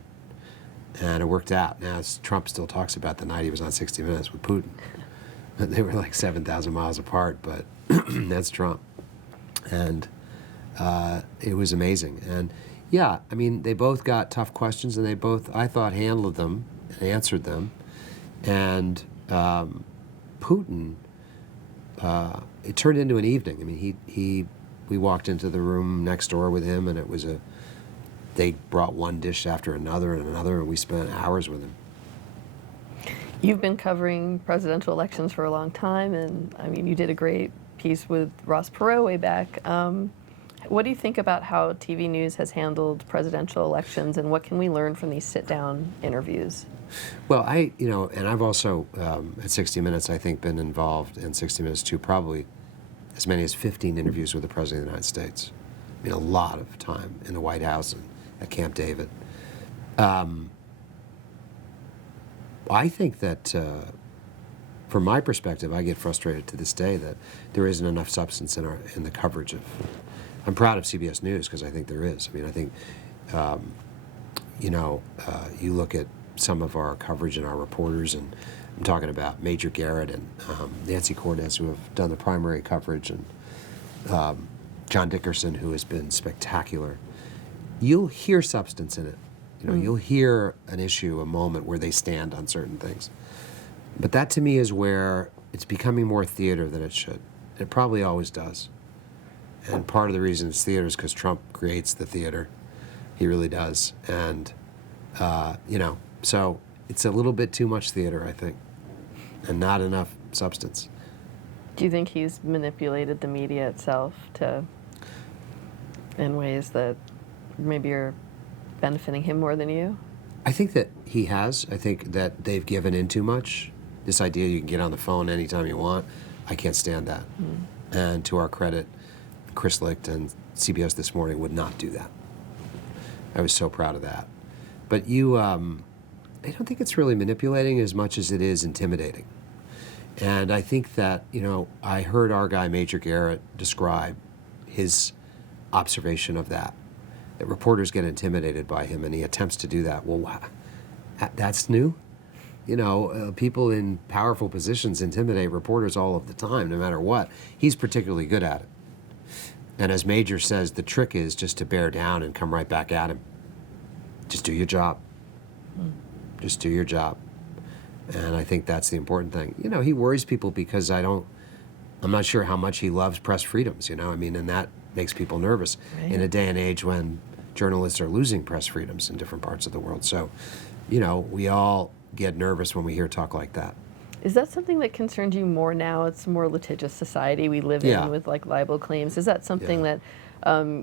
And it worked out. Now, Trump still talks about the night he was on 60 Minutes with Putin. They were like 7,000 miles apart, but that's Trump. And it was amazing. And yeah, I mean, they both got tough questions, and they both, I thought, handled them and answered them. And Putin, it turned into an evening. I mean, we walked into the room next door with him, and it was they brought one dish after another and another, and we spent hours with him. You've been covering presidential elections for a long time, and I mean, you did a great piece with Ross Perot way back. What do you think about how TV news has handled presidential elections, and what can we learn from these sit-down interviews? Well, and I've also, at 60 Minutes, I think, been involved in 60 Minutes too, probably as many as 15 interviews with the President of the United States. I mean, a lot of time in the White House and at Camp David. I think that, from my perspective, I get frustrated to this day that there isn't enough substance in the coverage of. I'm proud of CBS News because I think there is. I mean, I think, you look at some of our coverage and our reporters, and I'm talking about Major Garrett and Nancy Cortez, who have done the primary coverage, and John Dickerson, who has been spectacular. You'll hear substance in it. You'll hear an issue, a moment where they stand on certain things. But that, to me, is where it's becoming more theater than it should. It probably always does. And part of the reason it's theater is because Trump creates the theater. He really does. And, so it's a little bit too much theater, I think, and not enough substance. Do you think he's manipulated the media itself in ways that maybe are benefiting him more than you? I think that he has. I think that they've given in too much. This idea you can get on the phone anytime you want, I can't stand that. And to our credit, Chris Licht and CBS This Morning would not do that. I was so proud of that. But I don't think it's really manipulating as much as it is intimidating. And I think that, I heard our guy, Major Garrett, describe his observation of that reporters get intimidated by him, and he attempts to do that. Well, that's new? People in powerful positions intimidate reporters all of the time, no matter what. He's particularly good at it. And as Major says, the trick is just to bear down and come right back at him. Just do your job. Just do your job. And I think that's the important thing. He worries people because I'm not sure how much he loves press freedoms, and that makes people nervous in a day and age when journalists are losing press freedoms in different parts of the world. So, we all get nervous when we hear talk like that. Is that something that concerns you more now? It's a more litigious society we live in with libel claims. Is that something that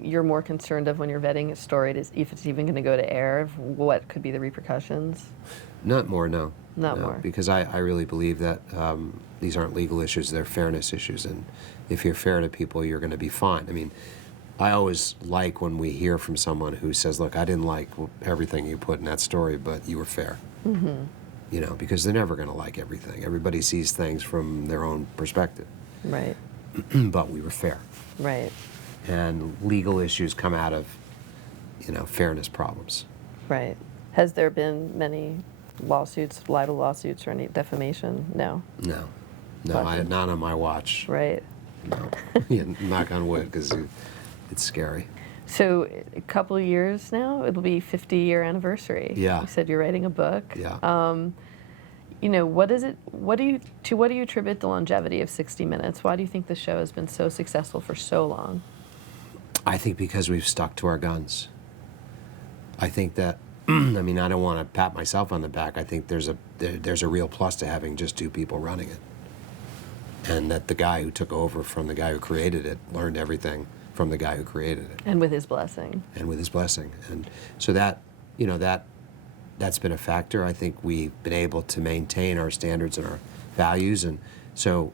you're more concerned of when you're vetting a story, if it's even going to go to air, of what could be the repercussions? Not more, no. Not no, more. Because I really believe that these aren't legal issues, they're fairness issues. And if you're fair to people, you're going to be fine. I mean, I always like when we hear from someone who says, look, I didn't like everything you put in that story, but you were fair. Because they're never going to like everything. Everybody sees things from their own perspective. Right. But we were fair. Right. And legal issues come out of, fairness problems. Right. Has there been many lawsuits, libel lawsuits, or any defamation? No. No. Not on my watch. Right. No. Knock on wood, because it's scary. So a couple of years now, it'll be 50-year anniversary. Yeah. You said you're writing a book. Yeah. you know, what do you attribute the longevity of 60 Minutes? Why do you think the show has been so successful for so long? I think because we've stuck to our guns. I think that, I mean, I don't want to pat myself on the back. I think there's a real plus to having just two people running it. And that the guy who took over from the guy who created it learned everything from the guy who created it. And with his blessing. And with his blessing. And so that, you know, that's been a factor. I think we've been able to maintain our standards and our values. And so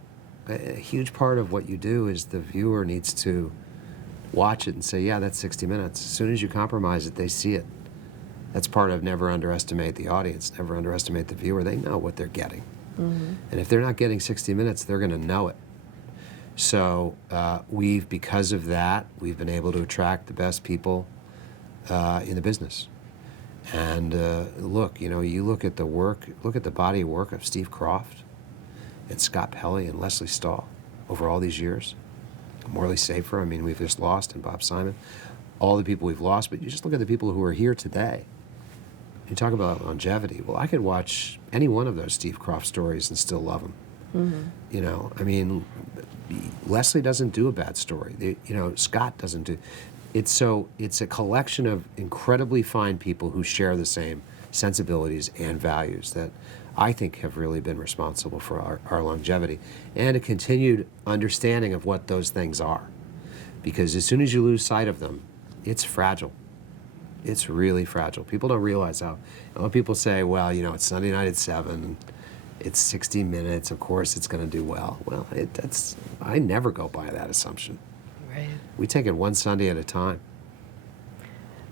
a huge part of what you do is the viewer needs to watch it and say, yeah, that's 60 Minutes. As soon as you compromise it, they see it. That's part of never underestimate the audience, never underestimate the viewer. They know what they're getting. Mm-hmm. And if they're not getting 60 Minutes, they're going to know it. So because of that, we've been able to attract the best people in the business. And look, you know, you look at the body of work of Steve Croft and Scott Pelley and Leslie Stahl over all these years. Morley Safer, I mean, we've just lost, and Bob Simon, all the people we've lost, but you just look at the people who are here today. You talk about longevity. Well, I could watch any one of those Steve Croft stories and still love them. Mm-hmm. You know, I mean, Leslie doesn't do a bad story. You know, Scott doesn't do. It's a collection of incredibly fine people who share the same sensibilities and values that I think have really been responsible for our longevity and a continued understanding of what those things are. Because as soon as you lose sight of them, it's fragile. It's really fragile. People don't realize how. A lot of people say, well, you know, it's Sunday night at 7, it's 60 Minutes, of course it's going to do well. Well, I never go by that assumption. Right. We take it one Sunday at a time.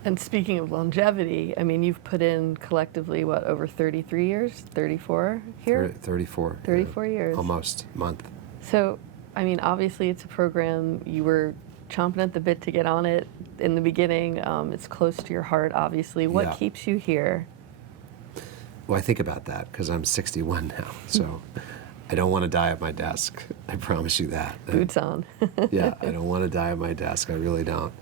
And speaking of longevity, I mean, you've put in collectively, what, over 33 years? 34 here? 34. 34 years. Almost a month. So, I mean, obviously it's a program you were chomping at the bit to get on it in the beginning. It's close to your heart, obviously. What keeps you here? Well, I think about that because I'm 61 now, so I don't want to die at my desk. I promise you that. Boots on. Yeah, I don't want to die at my desk. I really don't.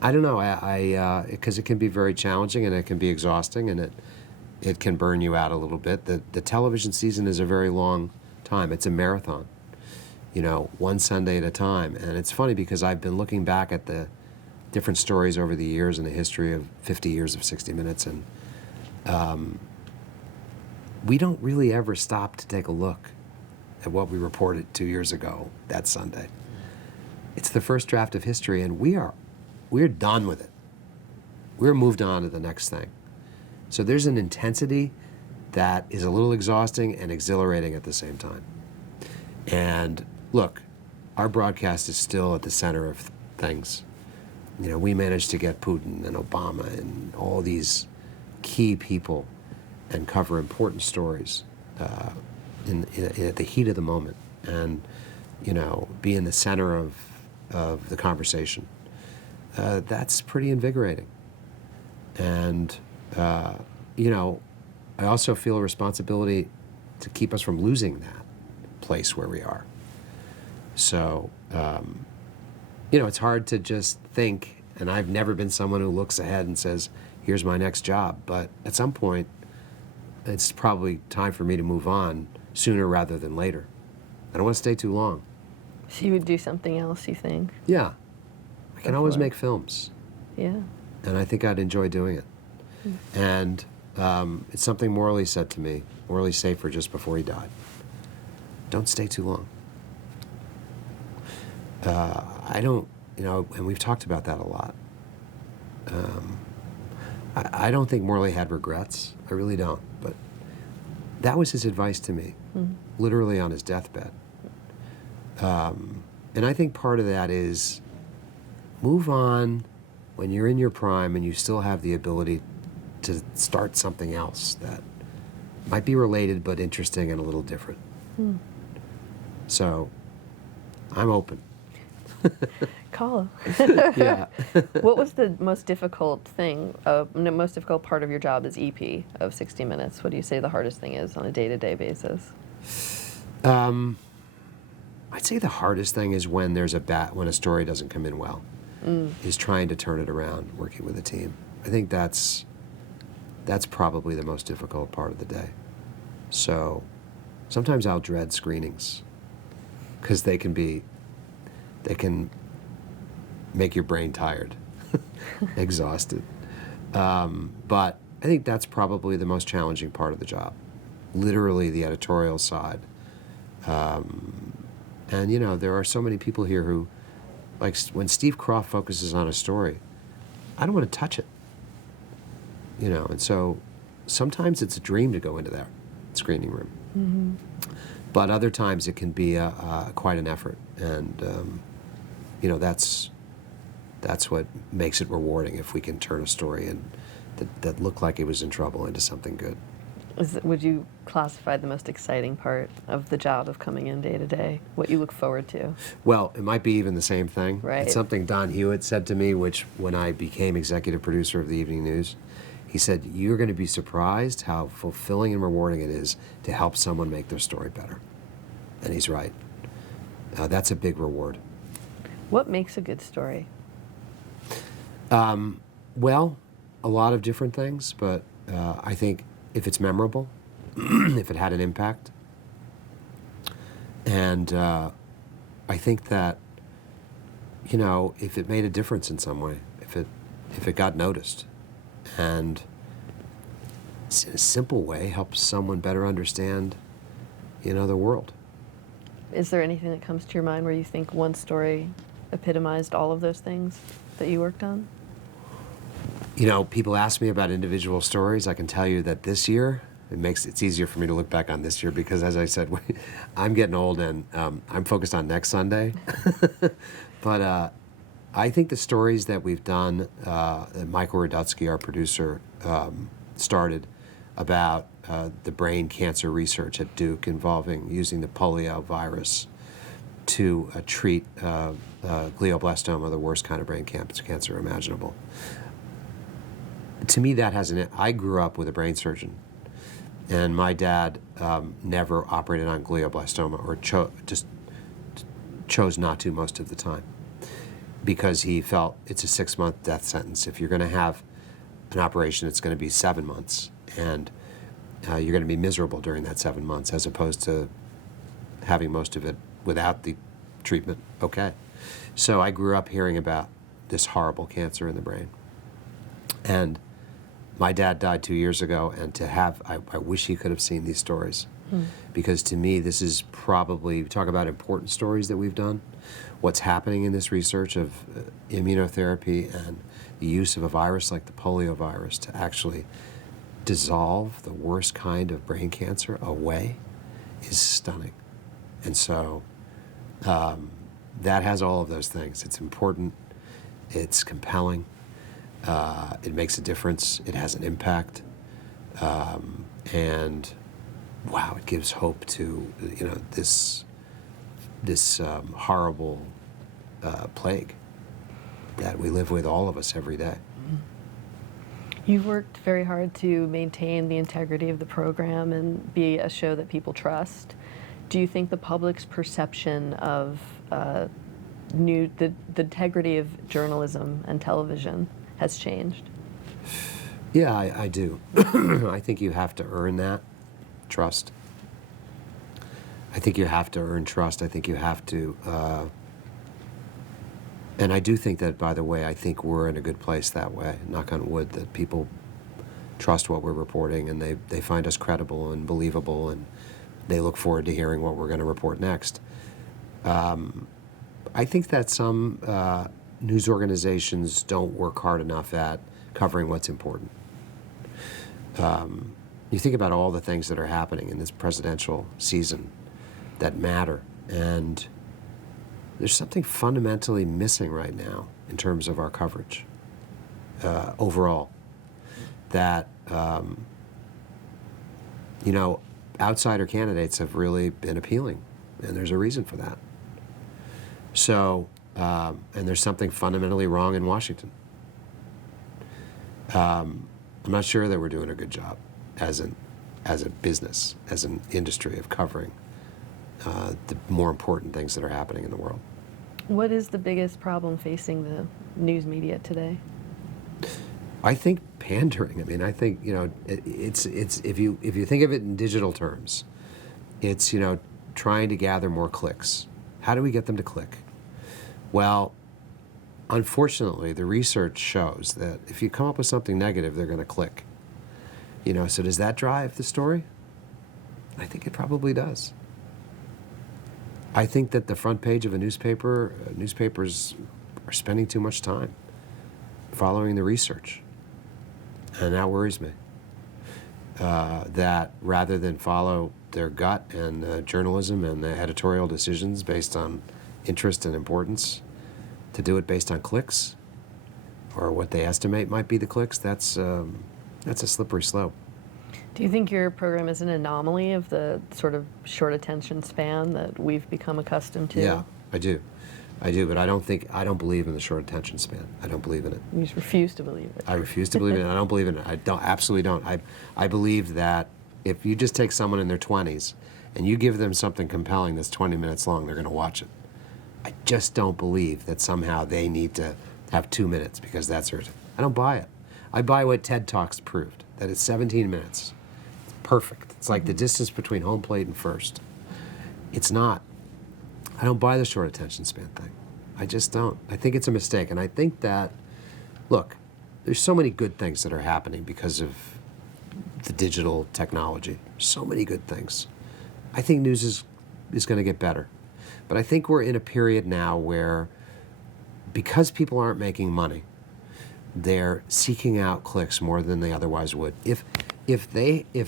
I don't know, because it can be very challenging and it can be exhausting and it can burn you out a little bit. The television season is a very long time. It's a marathon, you know, one Sunday at a time. And it's funny because I've been looking back at the different stories over the years in the history of 50 years of 60 Minutes, and we don't really ever stop to take a look at what we reported 2 years ago that Sunday. It's the first draft of history, and we're done with it. We're moved on to the next thing. So there's an intensity that is a little exhausting and exhilarating at the same time. And look, our broadcast is still at the center of things. You know, we managed to get Putin and Obama and all these key people and cover important stories at the heat of the moment and, you know, be in the center of the conversation. That's pretty invigorating. And, you know, I also feel a responsibility to keep us from losing that place where we are. So, you know, it's hard to just think, and I've never been someone who looks ahead and says, here's my next job. But at some point, it's probably time for me to move on sooner rather than later. I don't want to stay too long. So you would do something else, you think? Yeah. I can always make films. Yeah. And I think I'd enjoy doing it. And it's something Morley said to me, Morley Safer, just before he died. Don't stay too long. I don't, you know, and we've talked about that a lot. I don't think Morley had regrets. I really don't. But that was his advice to me, literally on his deathbed. And I think part of that is move on when you're in your prime and you still have the ability to start something else that might be related but interesting and a little different. So I'm open. Call. Yeah. What was the most difficult thing, the most difficult part of your job as EP of 60 Minutes? What do you say the hardest thing is on a day-to-day basis? I'd say the hardest thing is when there's when a story doesn't come in well, is trying to turn it around, working with a team. I think that's That's probably the most difficult part of the day. So sometimes I'll dread screenings because they can make your brain tired, exhausted. But I think that's probably the most challenging part of the job, literally the editorial side. And there are so many people here who, like when Steve Croft focuses on a story, I don't want to touch it. And so sometimes it's a dream to go into that screening room. Mm-hmm. But other times it can be quite an effort, and that's what makes it rewarding if we can turn a story that looked like it was in trouble into something good. Would you classify the most exciting part of the job of coming in day to day? What you look forward to? Well, it might be even the same thing. Right. It's something Don Hewitt said to me, which when I became executive producer of the Evening News, he said, "You're going to be surprised how fulfilling and rewarding it is to help someone make their story better." And he's right. That's a big reward. What makes a good story? Well, a lot of different things, but I think if it's memorable, if it had an impact, and I think that, if it made a difference in some way, if it got noticed, and in a simple way helps someone better understand, the world. Is there anything that comes to your mind where you think one story epitomized all of those things that you worked on? People ask me about individual stories. I can tell you that this year, it's easier for me to look back on this year because, as I said, I'm getting old and I'm focused on next Sunday. But I think the stories that we've done, that Michael Radutsky, our producer, started about the brain cancer research at Duke involving using the polio virus to treat glioblastoma, the worst kind of brain cancer imaginable. To me, that has I grew up with a brain surgeon, and my dad never operated on glioblastoma, or just chose not to most of the time, because he felt it's a 6-month death sentence. If you're going to have an operation, it's going to be 7 months, and you're going to be miserable during that 7 months, as opposed to having most of it without the treatment. Okay. So I grew up hearing about this horrible cancer in the brain. And my dad died 2 years ago, and I wish he could have seen these stories. Because to me, this is probably, talk about important stories that we've done, what's happening in this research of immunotherapy and the use of a virus like the polio virus to actually dissolve the worst kind of brain cancer away is stunning. And so that has all of those things. It's important, it's compelling, it makes a difference, it has an impact, and wow, it gives hope to this horrible plague that we live with, all of us, every day. You've worked very hard to maintain the integrity of the program and be a show that people trust. Do you think the public's perception of the integrity of journalism and television has changed? Yeah, I do. I think you have to earn that trust. I think you have to earn trust. I think you have to, and I do think that, by the way, I think we're in a good place that way, knock on wood, that people trust what we're reporting, and they find us credible and believable, and they look forward to hearing what we're going to report next. I think that some news organizations don't work hard enough at covering what's important. You think about all the things that are happening in this presidential season that matter, and there's something fundamentally missing right now in terms of our coverage overall. That, outsider candidates have really been appealing, and there's a reason for that. So, and there's something fundamentally wrong in Washington. I'm not sure that we're doing a good job as a business, as an industry, of covering the more important things that are happening in the world. What is the biggest problem facing the news media today? I think pandering. I mean, I think it's if you think of it in digital terms, it's trying to gather more clicks. How do we get them to click? Well, unfortunately, the research shows that if you come up with something negative, they're going to click. So does that drive the story? I think it probably does. I think that the front page of a newspaper, newspapers are spending too much time following the research. And that worries me. That rather than follow their gut and journalism and the editorial decisions based on interest and importance, to do it based on clicks or what they estimate might be the clicks, that's a slippery slope. Do you think your program is an anomaly of the sort of short attention span that we've become accustomed to? Yeah, I do, but I don't believe in the short attention span. I don't believe in it. You just refuse to believe it. I refuse to believe in it. I don't believe in it. Absolutely don't. I believe that if you just take someone in their 20s and you give them something compelling that's 20 minutes long, they're going to watch it. I just don't believe that somehow they need to have 2 minutes because that's urgent. I don't buy it. I buy what TED Talks proved, that it's 17 minutes. It's perfect. It's like the distance between home plate and first. It's not. I don't buy the short attention span thing. I just don't. I think it's a mistake. And I think that, look, there's so many good things that are happening because of the digital technology. So many good things. I think news is going to get better. But I think we're in a period now where, because people aren't making money, they're seeking out clicks more than they otherwise would. If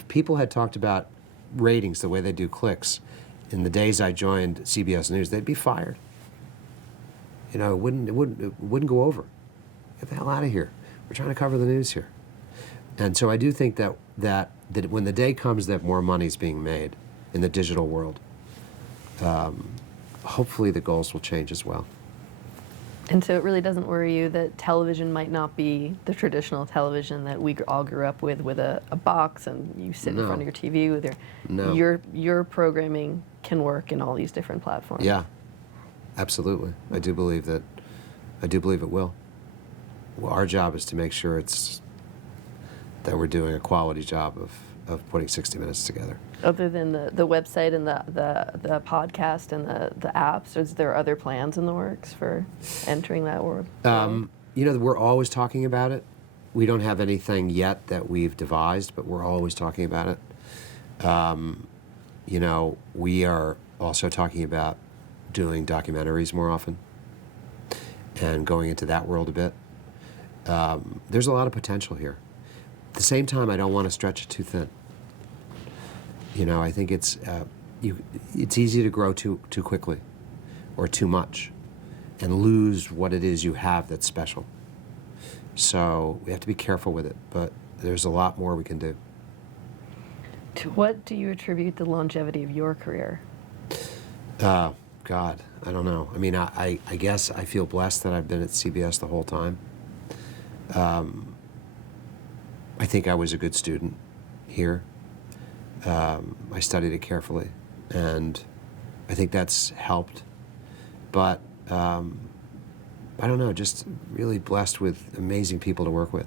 people had talked about ratings the way they do clicks in the days I joined CBS News, they'd be fired. It wouldn't go over. Get the hell out of here. We're trying to cover the news here. And so I do think that when the day comes that more money's being made in the digital world, hopefully the goals will change as well. And so it really doesn't worry you that television might not be the traditional television that we all grew up with a box and you sit in front of your TV with your programming can work in all these different platforms. Yeah, absolutely. I do believe it will. Well, our job is to make sure that we're doing a quality job of putting 60 Minutes together. Other than the website and the podcast and the apps, is there other plans in the works for entering that world? We're always talking about it. We don't have anything yet that we've devised, but we're always talking about it. We are also talking about doing documentaries more often and going into that world a bit. There's a lot of potential here. At the same time, I don't want to stretch it too thin. I think it's easy to grow too quickly or too much and lose what it is you have that's special. So we have to be careful with it, but there's a lot more we can do. To what do you attribute the longevity of your career? God, I don't know. I mean, I guess I feel blessed that I've been at CBS the whole time. I think I was a good student here. I studied it carefully, and I think that's helped. But I don't know, just really blessed with amazing people to work with,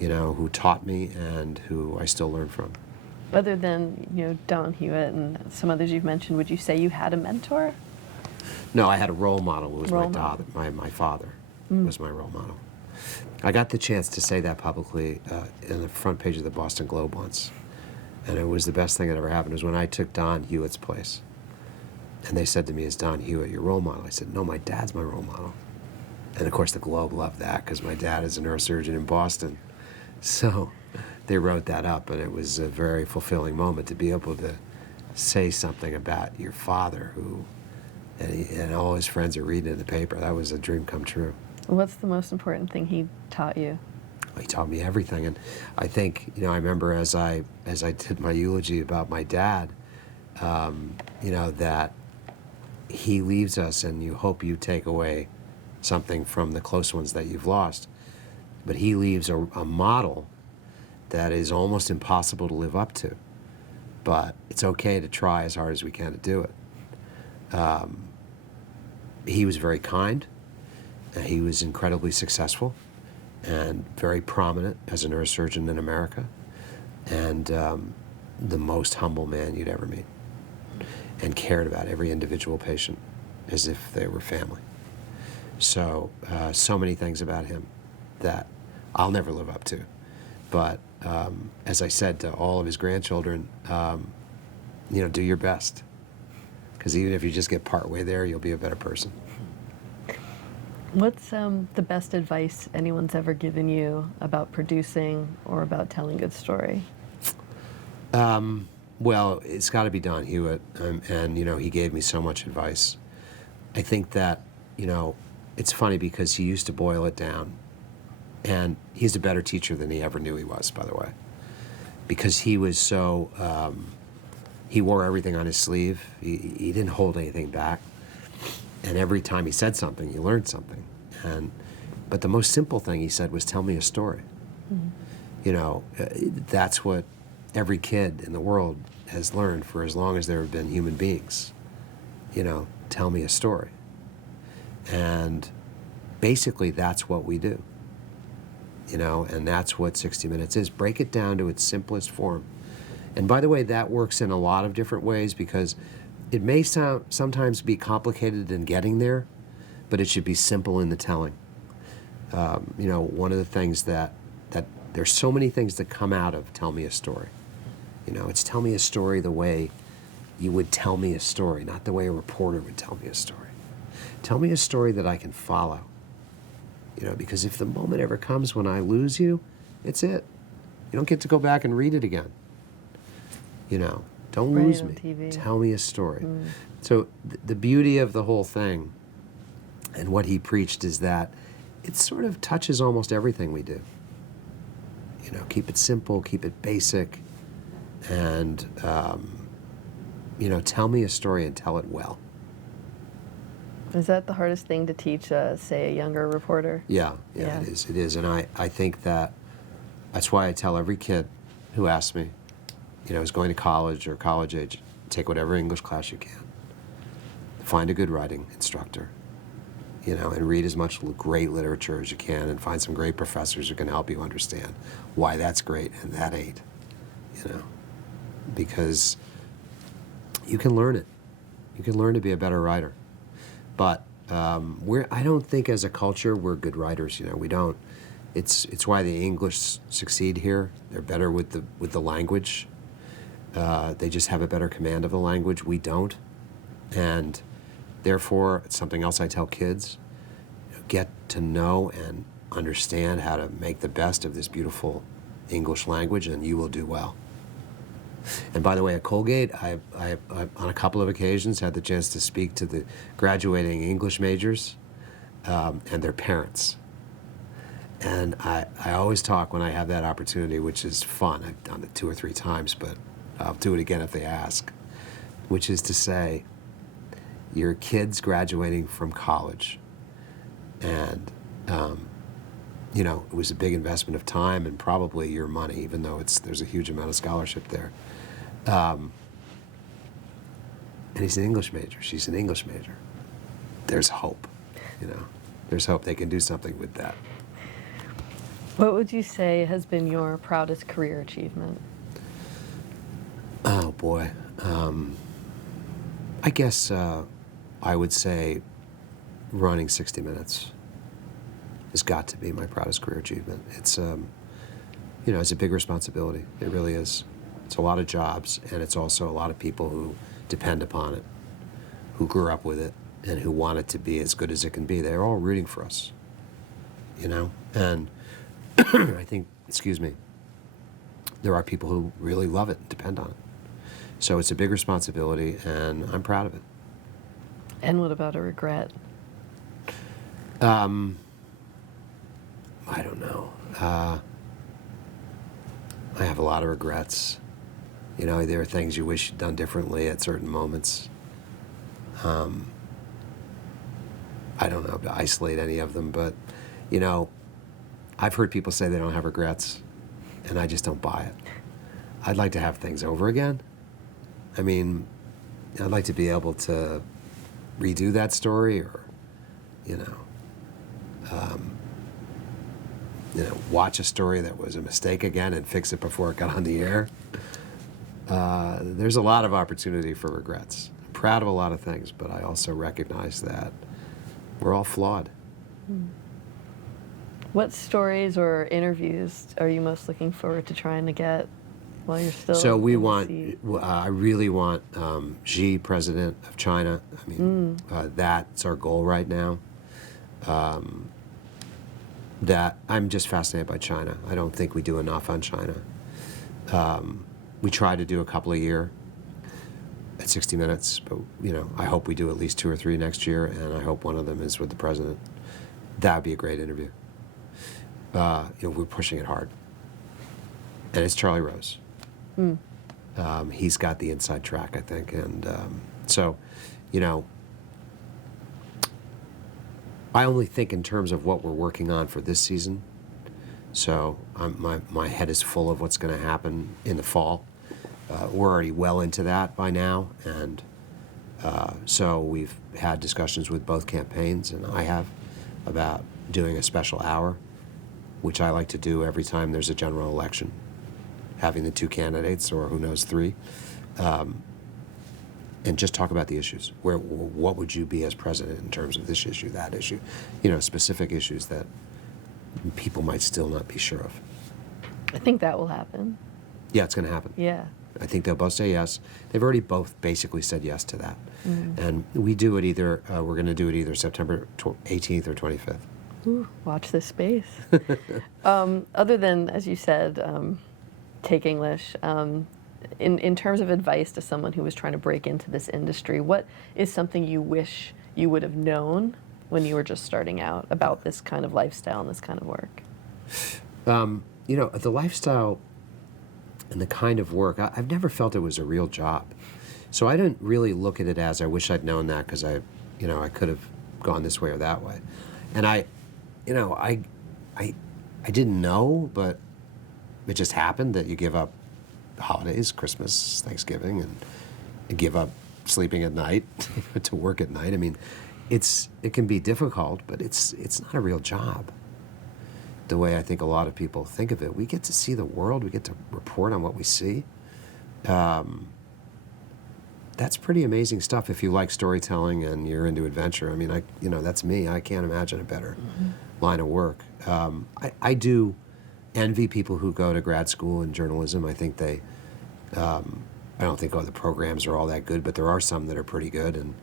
who taught me and who I still learn from. Other than, Don Hewitt and some others you've mentioned, would you say you had a mentor? No, I had a role model. It was my father was my role model. I got the chance to say that publicly in the front page of the Boston Globe once. And it was the best thing that ever happened. It was when I took Don Hewitt's place. And they said to me, "Is Don Hewitt your role model?" I said, "No, my dad's my role model." And of course the Globe loved that because my dad is a neurosurgeon in Boston. So they wrote that up, and it was a very fulfilling moment to be able to say something about your father and all his friends are reading it in the paper. That was a dream come true. What's the most important thing he taught you? He taught me everything, and I think I remember as I did my eulogy about my dad, that he leaves us, and you hope you take away something from the close ones that you've lost, but he leaves a model that is almost impossible to live up to, but it's okay to try as hard as we can to do it. He was very kind. He was incredibly successful. and very prominent as a neurosurgeon in America, and the most humble man you'd ever meet, and cared about every individual patient as if they were family. So, so many things about him that I'll never live up to. But as I said to all of his grandchildren, do your best. Because even if you just get partway there, you'll be a better person. What's the best advice anyone's ever given you about producing or about telling a good story? Well, it's got to be Don Hewitt, and he gave me so much advice. I think that, it's funny because he used to boil it down, and he's a better teacher than he ever knew he was, by the way, because he was so, he wore everything on his sleeve. He didn't hold anything back, and every time he said something, you learned something. But the most simple thing he said was, tell me a story. Mm-hmm. That's what every kid in the world has learned for as long as there have been human beings. Tell me a story. And basically that's what we do. And that's what 60 Minutes is. Break it down to its simplest form. And by the way, that works in a lot of different ways because it may sometimes be complicated in getting there, but it should be simple in the telling. One of the things that there's so many things that come out of tell me a story. It's tell me a story the way you would tell me a story, not the way a reporter would tell me a story. Tell me a story that I can follow. Because if the moment ever comes when I lose you, it's it. You don't get to go back and read it again. Don't Right, lose on me. TV. Tell me a story. So the beauty of the whole thing and what he preached is that it sort of touches almost everything we do. Keep it simple, keep it basic, and, tell me a story and tell it well. Is that the hardest thing to teach, say, a younger reporter? Yeah, Yeah. It is. And I think that's why I tell every kid who asks me, is going to college or college age, take whatever English class you can. Find a good writing instructor, and read as much great literature as you can and find some great professors who can help you understand why that's great and that ain't, because you can learn it. You can learn to be a better writer. But I don't think as a culture we're good writers. We don't. It's why the English succeed here. They're better with the language. They just have a better command of the language. We don't, and therefore it's something else I tell kids: get to know and understand how to make the best of this beautiful English language, and you will do well. And by the way, at Colgate, I on a couple of occasions had the chance to speak to the graduating English majors and their parents. And I always talk when I have that opportunity, which is fun. I've done it 2 or 3 times, but I'll do it again if they ask, which is to say, your kid's graduating from college, and it was a big investment of time and probably your money, even though there's a huge amount of scholarship there. And he's an English major. She's an English major. There's hope, There's hope they can do something with that. What would you say has been your proudest career achievement? Oh, boy. I guess I would say running 60 Minutes has got to be my proudest career achievement. It's, it's a big responsibility. It really is. It's a lot of jobs, and it's also a lot of people who depend upon it, who grew up with it, and who want it to be as good as it can be. They're all rooting for us, And I think, there are people who really love it and depend on it. So it's a big responsibility, and I'm proud of it. And what about a regret? I don't know. I have a lot of regrets. There are things you wish you'd done differently at certain moments. I don't know to isolate any of them, but, I've heard people say they don't have regrets, and I just don't buy it. I'd like to have things over again. I mean, I'd like to be able to redo that story or, watch a story that was a mistake again and fix it before it got on the air. There's a lot of opportunity for regrets. I'm proud of a lot of things, but I also recognize that we're all flawed. What stories or interviews are you most looking forward to trying to get while you're still So we in the want, seat? I really want Xi, president of China. I mean, that's our goal right now. That I'm just fascinated by China. I don't think we do enough on China. We try to do a couple a year at 60 Minutes, but I hope we do at least 2 or 3 next year, and I hope one of them is with the president. That would be a great interview. We're pushing it hard, and it's Charlie Rose. He's got the inside track, I think, and so, I only think in terms of what we're working on for this season. So my head is full of what's going to happen in the fall. We're already well into that by now, and so we've had discussions with both campaigns, and I have, about doing a special hour, which I like to do every time there's a general election, having the 2 candidates, or who knows, 3, and just talk about the issues. What would you be as president in terms of this issue, that issue, specific issues that people might still not be sure of. I think that will happen. Yeah, it's going to happen. Yeah. I think they'll both say yes. They've already both basically said yes to that. And we do it either, we're going to do it either September 18th or 25th. Ooh, watch this space. Other than, as you said, take English, in terms of advice to someone who was trying to break into this industry, what is something you wish you would have known when you were just starting out about this kind of lifestyle and this kind of work? The lifestyle and the kind of work, I've never felt it was a real job. So I didn't really look at it as, I wish I'd known that, because I could have gone this way or that way. And I didn't know, but it just happened that you give up holidays, Christmas, Thanksgiving, and you give up sleeping at night to work at night. I mean, it can be difficult, but it's not a real job. The way I think a lot of people think of it, we get to see the world, we get to report on what we see. That's pretty amazing stuff if you like storytelling and you're into adventure. I mean, that's me. I can't imagine a better line of work. I do envy people who go to grad school in journalism. I think I don't think the programs are all that good, but there are some that are pretty good, and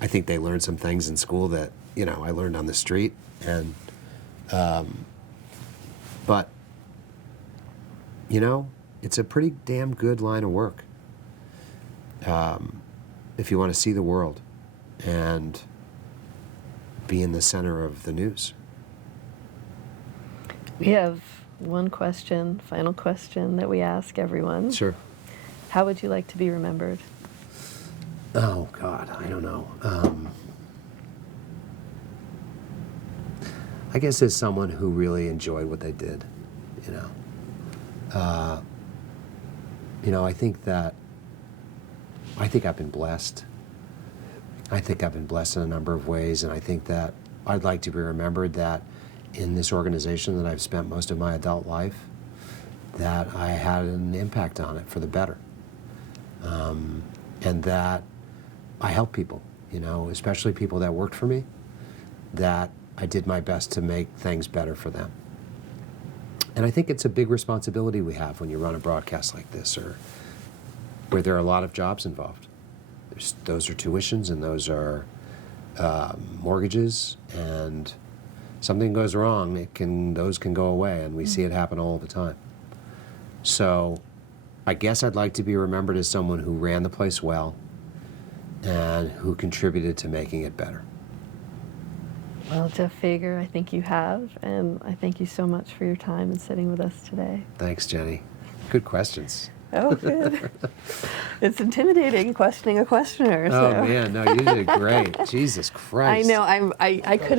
I think they learn some things in school that I learned on the street. And but it's a pretty damn good line of work if you want to see the world and be in the center of the news. We have one question, final question that we ask everyone. Sure. How would you like to be remembered? Oh, God, I don't know. I guess as someone who really enjoyed what they did, I think I've been blessed. I think I've been blessed in a number of ways, and I think that I'd like to be remembered that in this organization that I've spent most of my adult life, that I had an impact on it for the better. And that I helped people, especially people that worked for me, that I did my best to make things better for them. And I think it's a big responsibility we have when you run a broadcast like this, or where there are a lot of jobs involved. Those are tuitions, and those are mortgages, and something goes wrong, those can go away, and we see it happen all the time. So I guess I'd like to be remembered as someone who ran the place well and who contributed to making it better. Well, Jeff Fager, I think you have, and I thank you so much for your time and sitting with us today. Thanks, Jenny. Good questions. Oh, good. It's intimidating questioning a questioner. Oh, man, no, you did great. Jesus Christ. I know. I could have